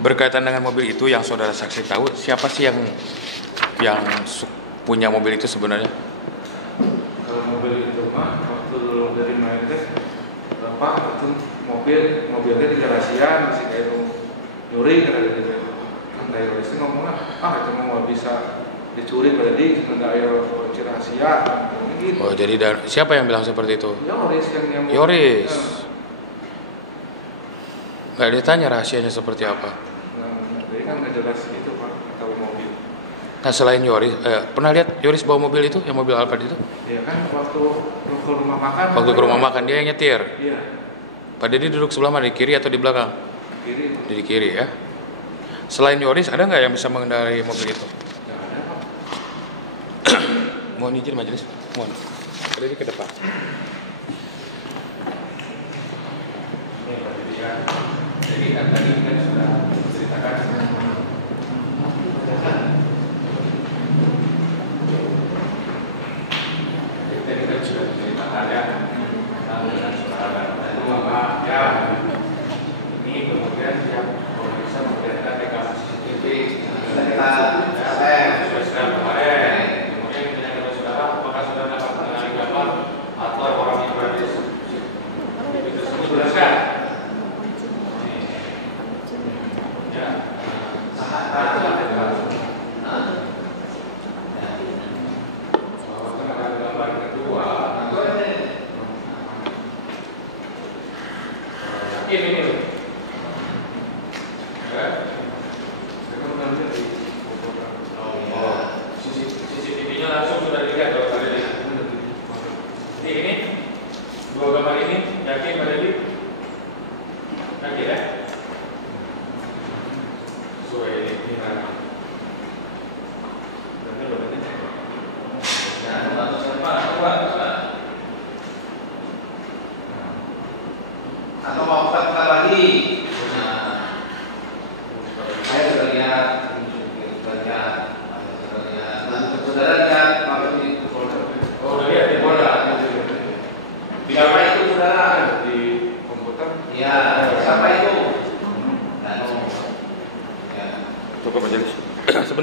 berkaitan dengan mobil itu yang saudara saksi tahu, siapa sih yang punya mobil itu sebenarnya? Kalau mobil itu mah waktu dulu dari main teh bapak itu mobilnya di garasian masih kayak itu nyuri kata gitu. Kan dari itu ngomongnya itu mau bisa dicuri pada di nggak ada kunci rahasia gitu. Oh, jadi siapa yang bilang seperti itu? Yoris yang Yoris. Nggak ditanya rahasianya seperti apa. Nah, jadi kan nggak jelas gitu Pak atau mobil. Nah, selain Yoris, pernah lihat Yoris bawa mobil itu, yang mobil Alphard itu? Iya kan waktu ke rumah makan. Waktu ke rumah makan dia yang nyetir. Iya. Pak Dedi duduk sebelah mana, di kiri atau di belakang? Kiri. Di kiri ya. Selain Yoris, ada nggak yang bisa mengendarai mobil itu? Nggak ada Pak. Mohon izin majelis, mohon. Pak Dedi ke depan. Jadi kan tadi kan sudah ceritakan. Tadi kan sudah ceritakan ya dengan saudara dan mama ya. Ini kemudian yang bisa memperlihatkan rekaman CCTV. Sudah kemarin. Kemudian dengan saudara, apakah sudah dapat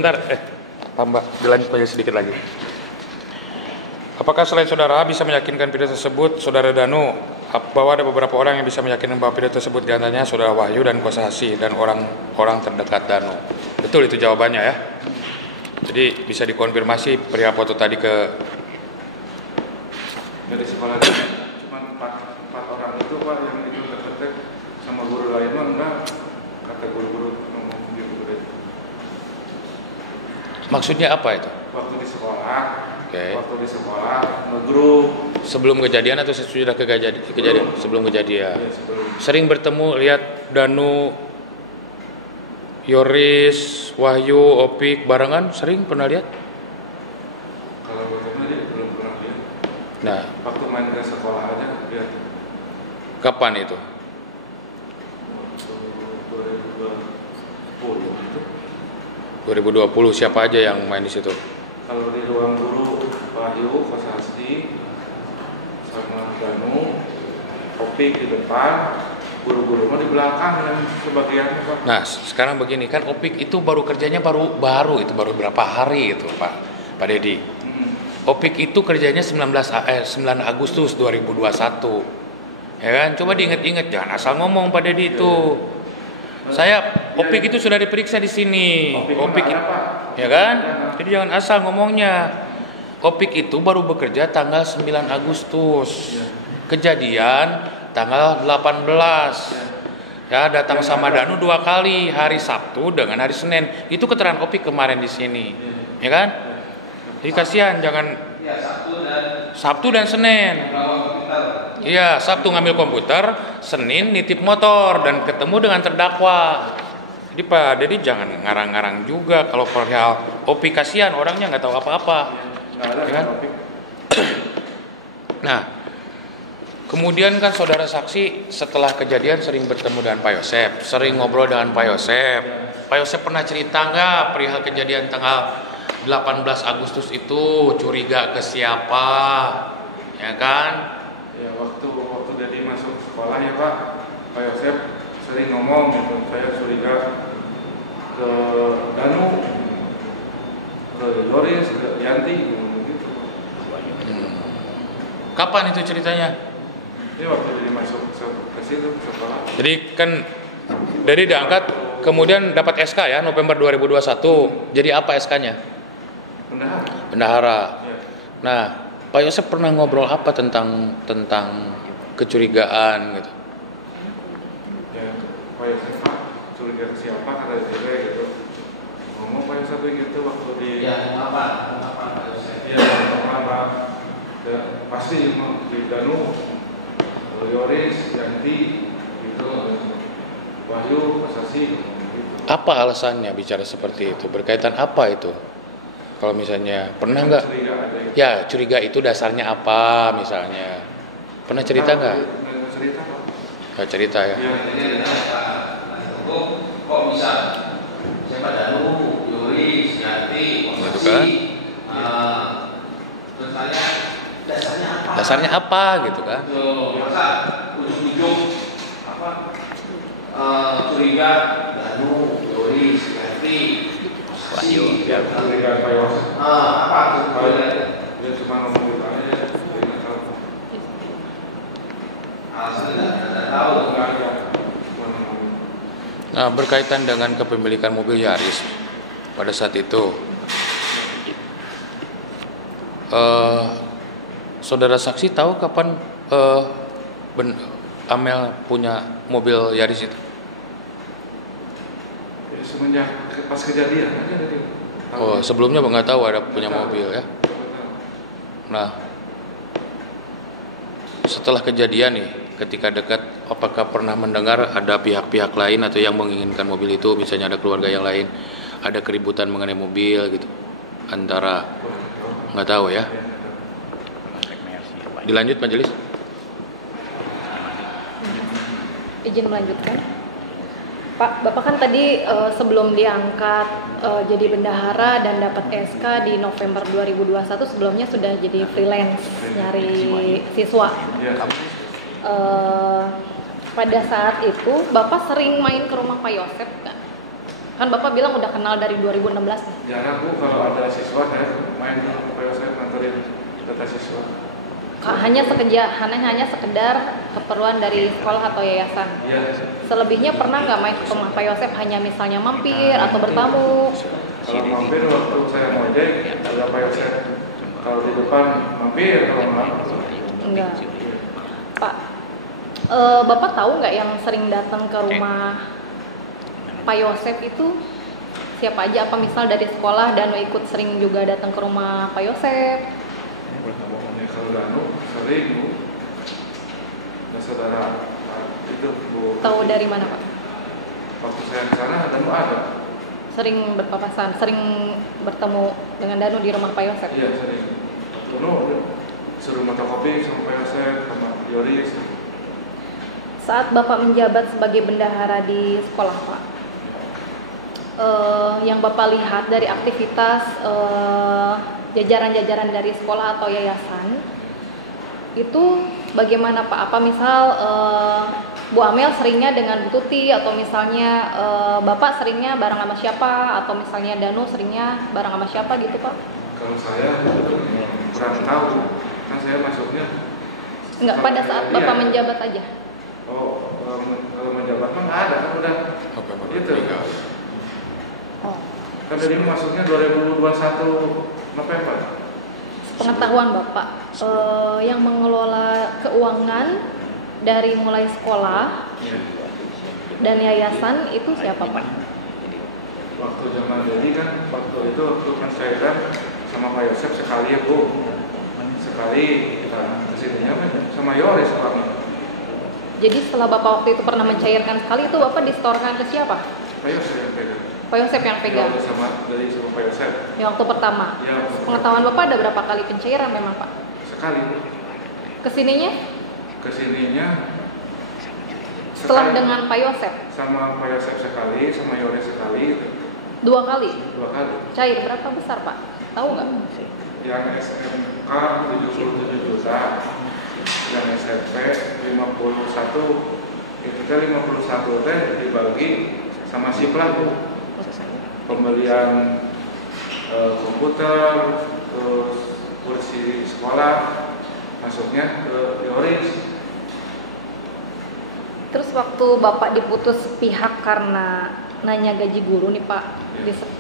sebentar. Pak Mbak, dilanjut aja sedikit lagi. Apakah selain saudara bisa meyakinkan pidato tersebut, saudara Danu, bahwa ada beberapa orang yang bisa meyakinkan bahwa pidato tersebut, diantaranya saudara Wahyu dan kuasa Hasi dan orang-orang terdekat Danu? Betul itu jawabannya ya. Jadi bisa dikonfirmasi perihal foto tadi ke dari sekolah ini cuma 4 orang itu Pak yang itu terdetek, sama guru lain mah enggak, kata guru-guru ngomong gitu. Maksudnya apa itu? Waktu di sekolah, Oke. waktu di sekolah ngegrup. Sebelum kejadian atau sesudah kejadian? Sebelum kejadian. Ya, sebelum. Sering bertemu, lihat Danu, Yoris, Wahyu, Opik barengan, sering pernah lihat? Kalau bagaimana dia belum pernah lihat. Nah, Waktu main ke sekolah aja lihat. kapan itu? Waktu 2020 itu. 2020, siapa aja yang main di situ? Kalau di ruang guru Wahyu, Kosasti, sama Danu, Opik di depan, guru-guru mah di belakang yang sebagiannya Pak. Nah, sekarang begini kan, Opik itu baru kerjanya baru itu baru berapa hari itu Pak Dedi. Opik itu kerjanya 9 Agustus 2021. Ya kan? Coba diingat-ingat, jangan asal ngomong Pak Dedi itu. Opik itu sudah diperiksa di sini. Opik ada, Pak. ya kan? Jadi jangan asal ngomongnya. Opik itu baru bekerja tanggal 9 Agustus. Kejadian tanggal 18. Ya, datang sama Danu 2 kali, hari Sabtu dengan hari Senin. Itu keterangan Opik kemarin di sini. Ya kan? Jadi kasihan, jangan Ya, Sabtu dan Senin. Iya, Sabtu ngambil komputer, Senin nitip motor dan ketemu dengan terdakwa. Jadi Pak Dedi jangan ngarang-ngarang juga kalau perihal Opik, kasihan orangnya nggak tahu apa-apa. Nggak ada Ya kan? Opik. Nah, kemudian kan saudara saksi setelah kejadian sering bertemu dengan Pak Yosep, sering ngobrol dengan Pak Yosep. Pak Yosep pernah cerita nggak perihal kejadian tanggal 18 Agustus itu, curiga ke siapa? Ya kan? Ya waktu Dedi masuk sekolah ya Pak Yosep sering ngomong gitu, saya curiga ke Danu, ke Yoris, ke Yanti gitu. Kapan itu ceritanya? Ini waktu Dedi masuk ke situ sekolah. Jadi kan dari diangkat, kemudian dapat SK ya November 2021. Jadi apa SK-nya? Bendahara. Ya. Nah, Pak Yosep pernah ngobrol apa tentang kecurigaan gitu? Ya, Pak Yosef Pak, curiga ke siapa kata dia gitu. Ngomong Pak Yosef gitu waktu di. Ya, mengapa Pak Yosef? Ya, mengapa? Ya, pasti di Danu, Yoris, Yanti, gitu. Wahyu, Pasasi, gitu. Apa alasannya bicara seperti itu? Berkaitan apa itu? Kalau misalnya pernah nggak? Curiga ada. Ya, curiga itu dasarnya apa misalnya? Pernah cerita nggak? Nggak cerita Pak. Nggak cerita ya. Ya, Kok bisa siapa Danu, Yoris, Yanti, Gitu kan? terus tanya dasarnya apa? Dasarnya apa gitu kan? Masa ujung-ujung apa? Curiga Danu, Yoris, Yanti, Wahyu. ya curiga Pak Yosef. apa? Dia cuma ngomong gitu aja. Dia nggak tahu. Alasannya nggak tahu. Nggak ada. Cuma ngomong. Nah, berkaitan dengan kepemilikan mobil Yaris pada saat itu, saudara saksi tahu kapan Amel punya mobil Yaris itu? Ya, semenjak pas kejadian aja tadi. Oh, sebelumnya nggak tahu ada punya mobil ya. Nah, setelah kejadian nih, ketika dekat, apakah pernah mendengar ada pihak-pihak lain atau yang menginginkan mobil itu, misalnya ada keluarga yang lain, ada keributan mengenai mobil gitu, antara nggak tahu ya. Dilanjut majelis. Izin melanjutkan. Pak, Bapak kan tadi sebelum diangkat jadi bendahara dan dapat SK di November 2021, sebelumnya sudah jadi freelance nyari siswa. Ya. Pada saat itu Bapak sering main ke rumah Pak Yosep nggak? Kan Bapak bilang udah kenal dari 2016 nih. Jarang Bu, kalau ada siswa saya main supaya saya nganterin data siswa. Hanya sekedar keperluan dari sekolah atau yayasan. Iya. Selebihnya pernah nggak main ke rumah Pak Yosep hanya misalnya mampir atau bertamu? Kalau mampir waktu saya ngojek ada Pak Yosep. Kalau di depan mampir, kalau malam Enggak. Pak, Bapak tahu nggak yang sering datang ke rumah Pak Yosep itu siapa aja? Apa misal dari sekolah dan ikut sering juga datang ke rumah Pak Yosep? kalau Danu sering Bu. Nah, saudara itu Bu. Tahu dari mana Pak? Waktu saya ke sana Danu ada. Sering berpapasan, sering bertemu dengan Danu di rumah Pak Yosep? Iya sering. Danu suruh fotokopi sama Pak Yosep sama Yoris. Saat Bapak menjabat sebagai bendahara di sekolah Pak, yang Bapak lihat dari aktivitas jajaran-jajaran dari sekolah atau yayasan itu bagaimana Pak? Apa misal Bu Amel seringnya dengan Bu Tuti atau misalnya Bapak seringnya bareng sama siapa atau misalnya Danu seringnya bareng sama siapa gitu Pak? Kalau saya kurang tahu, kan saya masuknya. Enggak, pada saat Bapak menjabat aja. Oh, kalau menjabat mah nggak ada, kan udah itu. Oh. Kan dari masuknya 2021 November. Pengetahuan Bapak, yang mengelola keuangan dari mulai sekolah Ya. dan yayasan itu siapa Pak? Waktu zaman jadi kan, waktu itu pencairan sama Pak Yosep sekali ya Bu. Sekali kita kesininya kan sama Yoris Pak. Jadi setelah Bapak waktu itu pernah mencairkan sekali itu Bapak disetorkan ke siapa? Pak Yosep yang pegang. Pak Yosep yang pegang. Ya, sama Pak Yosep. Yang waktu pertama. Ya, Pengetahuan Bapak ada berapa kali pencairan memang Pak? sekali Bu. Kesininya? Kesininya Setelah sekali. dengan Pak Yosep? Sama Pak Yosep sekali, sama Yoris sekali. 2 kali? 2 kali. Cair berapa besar Pak? Tahu nggak? Yang SMK 77 juta, yang SMP 51. Itu teh 51 teh dibagi sama siplah Bu. Pembelian komputer, terus kursi sekolah, masuknya ke Yoris. Terus waktu Bapak diputus sepihak karena nanya gaji guru nih Pak,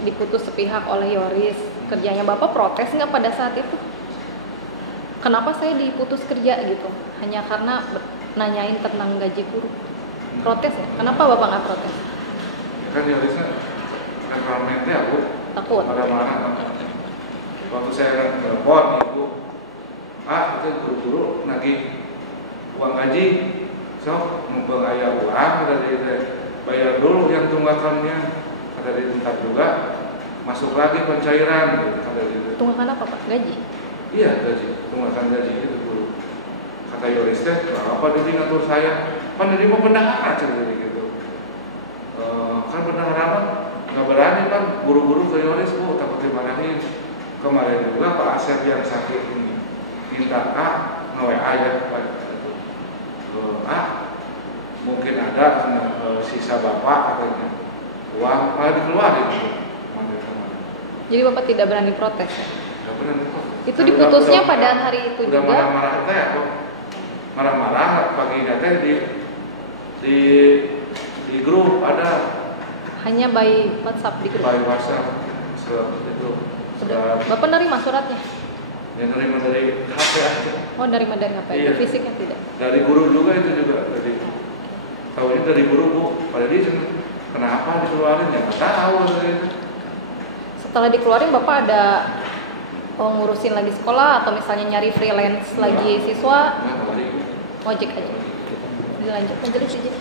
diputus sepihak oleh Yoris, kerjanya Bapak protes nggak pada saat itu? Kenapa saya diputus kerja gitu? Hanya karena nanyain tentang gaji guru. Protes nggak? Kenapa Bapak nggak protes? Ya kan Yorisnya temperamentnya Bu. Takut. Marah-marah. Waktu saya telepon Ibu, itu guru-guru nagih uang gaji. So, mumpung aya uang dari bayar dulu yang tunggakannya, ada ditingkat juga, masuk lagi pencairan, ada di. Tunggakan apa Pak? Gaji? Iya gaji, tunggakan gaji itu guru. Kata Yoris teh, apa dia ngatur saya? Kan dia mau bendahara cerita gitu. Kan bendahara mah nggak berani kan, guru-guru ke Yoris Bu, takut dimarahin. Kemarin juga Pak Asep yang sakit ini minta nge-WA ya Pak. Mungkin ada sisa Bapak katanya uang malah dikeluarin kemarin. Jadi Bapak tidak berani protes ya? Nggak berani protes. Itu diputusnya pada hari itu udah juga? Marah-marah teh kok. Marah-marah pagi teh di grup ada. Hanya by WhatsApp di grup? By WhatsApp itu. Bapak nerima suratnya? Yang nerima dari HP aja. Oh, nerima dari HP, Iya. fisiknya tidak? Dari guru juga itu juga dari. Tahunya dari guru Bu. Pada dia cuma kenapa dikeluarin ya nggak tahu dari itu. Setelah dikeluarin Bapak ada ngurusin lagi sekolah atau misalnya nyari freelance lagi siswa? Nggak balik. Ojek aja. Dilanjut majelis aja.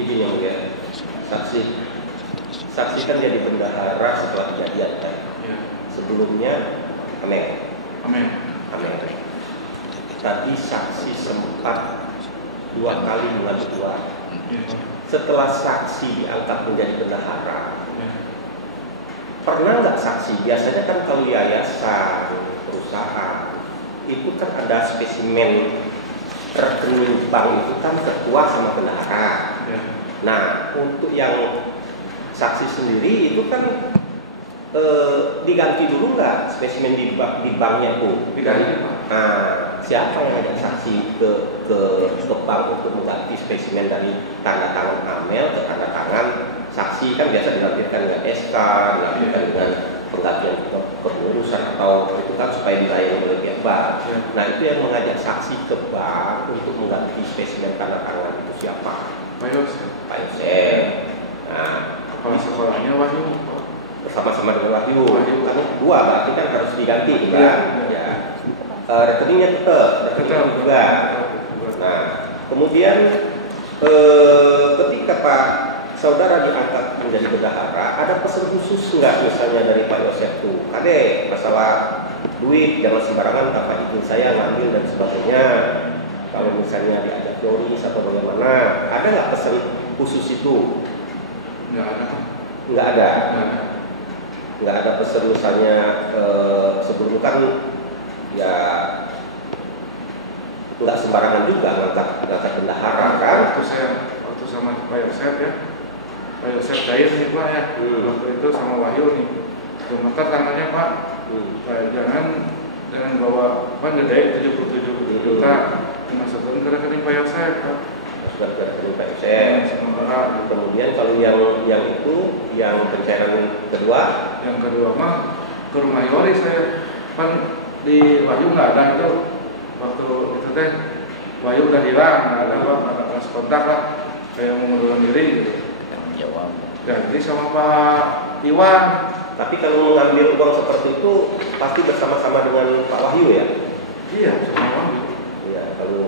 Ini yang ya saksi kan jadi bendahara setelah kejadian kan. Ya. Sebelumnya Amel. Amin. Tadi saksi sempat 2 kali mengajukan keluar. Ya. Setelah saksi diangkat menjadi bendahara, Ya. pernah nggak saksi? Biasanya kan kalau yayasan, perusahaan, itu kan ada spesimen rekening bank itu kan ketua sama bendahara. Ya. Nah, untuk yang saksi sendiri itu kan diganti dulu nggak spesimen di banknya tuh? Diganti, Pak. Nah, siapa yang ngajak saksi ke bank untuk mengganti spesimen dari tanda tangan Amel ke tanda tangan saksi? Kan biasa dilampirkan dengan SK, dilampirkan dengan penggantian kepengurusan atau itu kan supaya dilayani oleh pihak bank. Nah, itu yang mengajak saksi ke bank untuk mengganti spesimen tanda tangan itu siapa? Pak Yosef. Pak Yosef. Nah, Kepala sekolahnya Wahyu. bersama-sama dengan Wahyu. Wahyu. Kan dua berarti kan harus diganti juga. Iya. Ya. Rekeningnya tetap juga. Nah, kemudian ketika Pak Saudara diangkat menjadi bendahara, ada pesan khusus nggak misalnya dari Pak Yosef tuh? Ade, masalah duit jangan sembarangan tanpa izin saya ngambil dan sebagainya. Kalau misalnya diajak Yoris atau bagaimana, ada nggak pesan khusus itu? Nggak ada. Nggak ada. Nggak ada. Nggak ada pesan misalnya sebelum kan ya nggak sembarangan juga ngangkat bendahara kan? Waktu sama Pak Yosef ya, Pak Yosef cair nih Pak ya, waktu itu sama Wahyu nih, sebentar tangannya Pak, jangan bawa apa gede 77 juta dimasukkan ke rekening Pak Yosef Pak. Masukkan ke rekening Pak Yosef. Kemudian kalau yang itu yang pencairan kedua, yang kedua mah ke rumah Yoris saya, kan di Wahyu nggak ada itu waktu itu teh Wahyu udah hilang, nggak ada Pak, nggak ada kontak lah, kayak mau mengundurkan diri gitu. Jawab. Ganti sama Pak Iwan. Tapi kalau mengambil uang seperti itu pasti bersama-sama dengan Pak Wahyu ya? Iya, sama Wahyu. Iya, kalau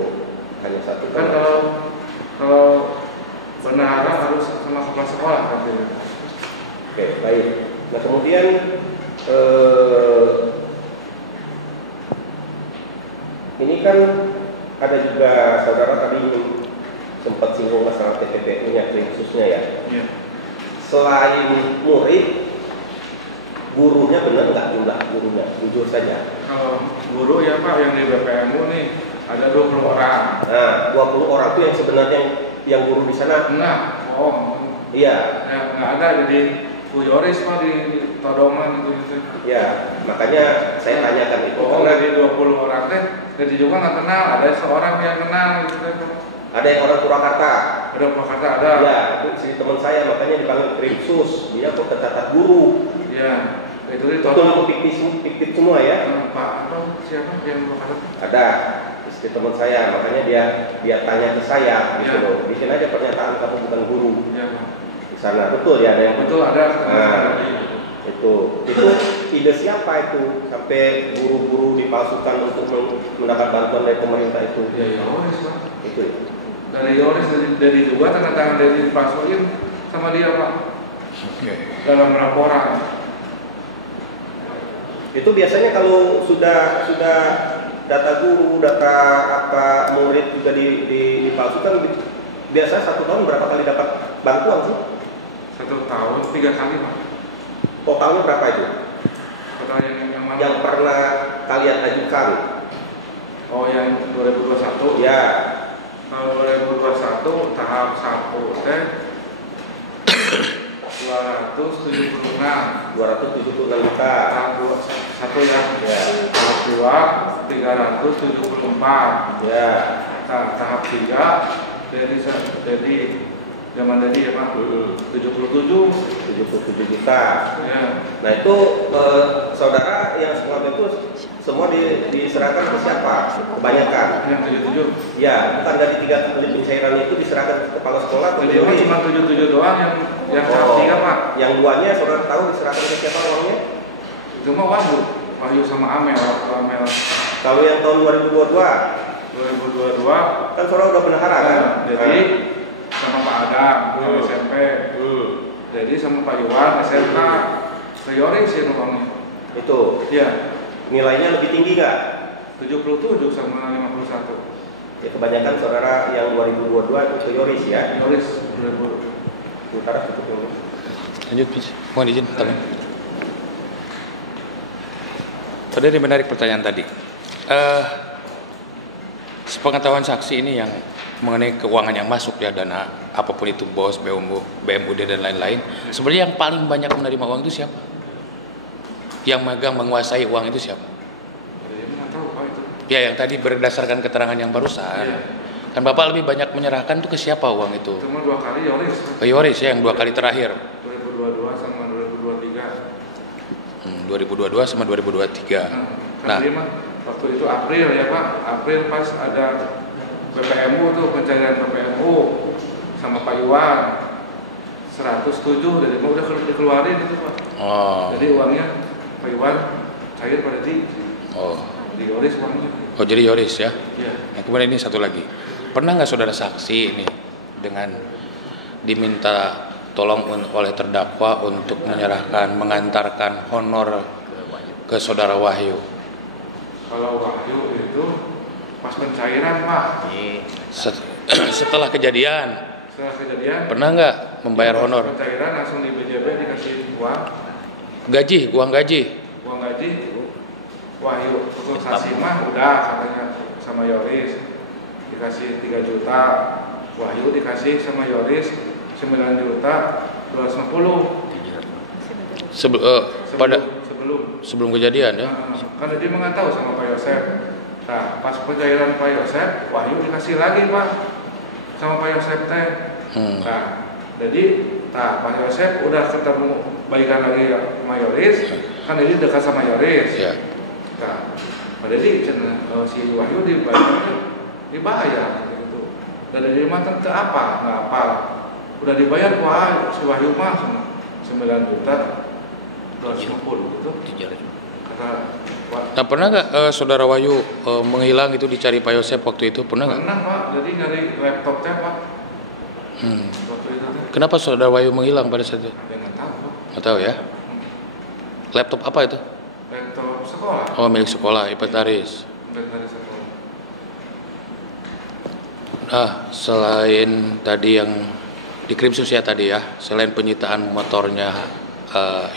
hanya satu Kan kalau bendahara harus sama kepala sekolah kan. Oke, baik. Nah kemudian ini kan ada juga saudara tadi sempat singgung masalah TPPU-nya, khususnya ya. Iya. Selain murid, gurunya benar nggak jumlah gurunya? Jujur saja. Kalau guru ya Pak yang di BPMU nih ada 20 orang. Nah, 20 orang itu yang sebenarnya yang guru di sana? Enggak, bohong. Iya. Ya, nggak ada, jadi Bu Yoris Pak di Todoman gitu. Ya, makanya saya tanyakan itu Oh, karena dari 20 orang teh, jadi juga nggak kenal, ada seorang yang kenal gitu. ada yang orang Purwakarta. Ada Purwakarta ada. Ya, itu teman saya makanya dipanggil Krimsus. Dia kok tercatat guru. Iya, itu di Betul Todoman. itu fiktif semua ya. Pak apa siapa yang Purwakarta? Ada istri teman saya, makanya dia tanya ke saya gitu Ya. loh. Bikin aja pernyataan kamu bukan guru Iya Pak. di sana. Betul ya ada yang Betul ada. Nah, itu ide siapa itu sampai guru-guru dipalsukan untuk mendapat bantuan dari pemerintah itu? Ya Yoris Pak. Itu ya. Dari Yoris dari juga tanda tangan dari dipalsuin sama dia Pak. Oke. Dalam laporan. Itu biasanya kalau sudah data guru, data apa murid juga dipalsukan, biasa 1 tahun berapa kali dapat bantuan sih? 1 tahun 3 kali Pak. Totalnya berapa itu? Total yang mana? Yang pernah kalian ajukan? Oh yang 2021. Ya, Tahun 2021 tahap 1 teh 276. 276 juta. Tahap 1 yang Ya, tahap 2 374. ya. Tahap 3 jadi zaman tadi ya Pak 77. 77 juta. Ya. Nah itu saudara yang sekolah itu semua diserahkan ke siapa? Kebanyakan. Yang 77. Ya, bukan dari 3 kali pencairan itu diserahkan ke kepala sekolah atau Jadi Yoris? cuma 77 doang yang tahap 3 Pak. Yang duanya saudara tahu diserahkan ke siapa uangnya? Cuma Wahyu sama Amel. Kalau yang tahun 2022 2022 kan saudara udah bendahara kan? jadi sama Pak Adam yang SMP. Jadi sama Pak Iwan SMK. Yoris ya uangnya. Itu Iya. nilainya lebih tinggi nggak? 77 sama 51. Ya kebanyakan saudara yang 2022 itu ke Yoris ya. Yoris 2000. Sementara cukup Yoris. Lanjut, please. Mohon izin, teman. Tadi menarik pertanyaan tadi. Sepengetahuan saksi ini yang mengenai keuangan yang masuk ya, dana apapun itu BOS, BMUD dan lain-lain. Sebenarnya yang paling banyak menerima uang itu siapa? Yang megang menguasai uang itu siapa? Ya, yang tadi berdasarkan keterangan yang barusan. Kan Bapak lebih banyak menyerahkan itu ke siapa uang itu? Cuma 2 kali Yoris. Ke Yoris ya, yang 2 kali terakhir. 2022 sama 2023. 2022 sama 2023. Nah, waktu itu April ya Pak. April pas ada PPMU tuh, pencairan PPMU sama Pak Iwan 107 dari udah dikeluarin itu Pak. Oh. Jadi uangnya Pak Iwan cair pada di Yoris uangnya. Oh, jadi Yoris ya? Iya. Nah, kemudian ini satu lagi. Pernah nggak saudara saksi ini dengan diminta tolong oleh terdakwa untuk menyerahkan, mengantarkan honor ke saudara Wahyu? Kalau Wahyu itu pas pencairan Pak. Setelah kejadian. Setelah kejadian. Pernah nggak membayar honor? Pencairan langsung di BJB dikasih uang. Uang gaji. Uang gaji. Wahyu untuk saksi mah udah katanya sama Yoris dikasih 3 juta. Wahyu dikasih sama Yoris 9 juta 250. Sebelum kejadian ya. Karena dia nggak tahu sama Pak Yosef. Nah, pas pencairan Pak Yosef, Wahyu dikasih lagi Pak sama Pak Yosef teh. Nah, jadi Pak Yosef udah ketemu baikan lagi sama Yoris, kan jadi dekat sama Yoris. Ya. Nah, jadi si Wahyu dibayar gitu. Dan dari mata ke apa? Nggak apa. Udah dibayar Wah si Wahyu mah 9 juta 250 gitu. Kata Nah, pernah nggak saudara Wahyu menghilang itu dicari Pak Yosef waktu itu? Pernah nggak? Pernah Pak, jadi nyari laptopnya Pak. Waktu itu. Kenapa saudara Wahyu menghilang pada saat itu? Ya nggak tahu Pak. Nggak tahu ya. Laptop apa itu? Laptop sekolah. Oh, milik sekolah, inventaris. Inventaris sekolah. Nah, selain tadi yang di Krimsus ya tadi ya, selain penyitaan motornya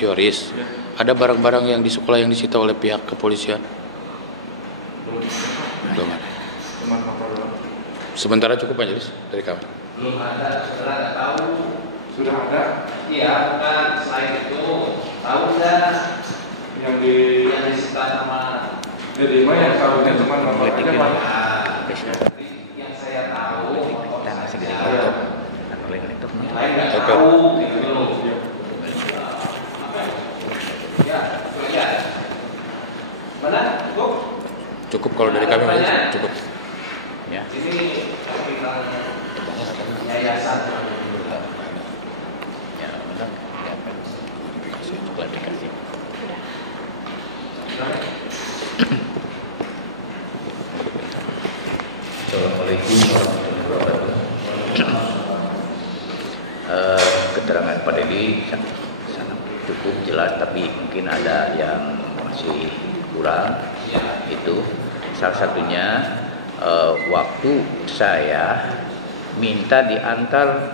Yoris, Ya. ada barang-barang yang di sekolah yang disita oleh pihak kepolisian? Belum ada. Cuma motor doang. Sementara cukup aja dari kamu. Belum ada, saudara nggak tahu. Sudah ada Iya, bukan selain itu. Tahu nggak yang yang disita sama jadi mah yang tahunya cuma motor aja Pak. yang saya tahu Dan masih gede yang lain nggak Oke. tahu gitu loh. Ya, ya. Mana? Cukup? Cukup kalau dari kami cukup. Ya. Ini kapital yayasan. Ya, benar. Ya, kasih klarifikasi. Assalamualaikum warahmatullahi wabarakatuh. Keterangan Pak Dedi sangat cukup jelas, tapi mungkin ada yang masih kurang. Itu salah satunya waktu saya minta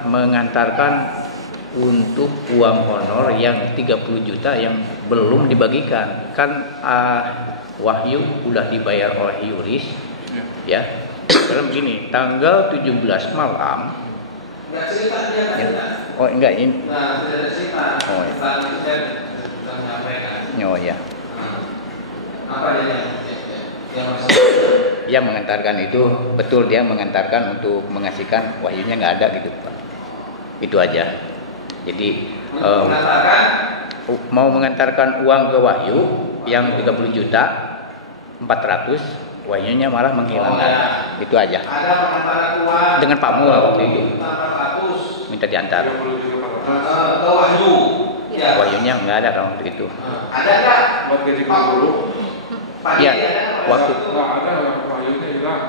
mengantarkan untuk uang honor yang 30 juta yang belum dibagikan. Kan Wahyu udah dibayar oleh Yoris ya. Karena begini, tanggal 17 malam Enggak cerita dia kan? ya. Oh enggak ini. Nah, tidak ada cerita. Oh, iya. Saya sudah menyampaikan. Oh ya. Apa dia yang Yang mengantarkan itu betul, dia mengantarkan untuk mengasihkan, Wahyunya nggak ada gitu Pak. Itu aja. Jadi mengatakan mau mengantarkan uang ke Wahyu yang 30 juta 400, Wahyunya malah menghilang. Itu aja. ada pengantaran uang Dengan Pak Mul waktu itu 400 minta diantar. ke Wahyu. Ya. Wahyunya nggak ada kalau waktu itu. Ada nggak? Buat gaji dulu. Pagi Iya, ada nggak? waktu Nggak ada, payungnya hilang.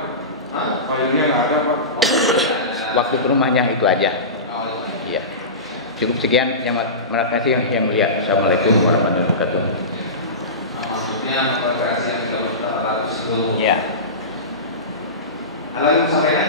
Payungnya nggak ada Pak. waktu ke rumahnya itu aja. Iya. Cukup sekian. Yang terima kasih yang mulia. Assalamualaikum warahmatullahi wabarakatuh. Maksudnya mengkonversi yang 400 itu. Iya. Ada lagi yang sampaikan?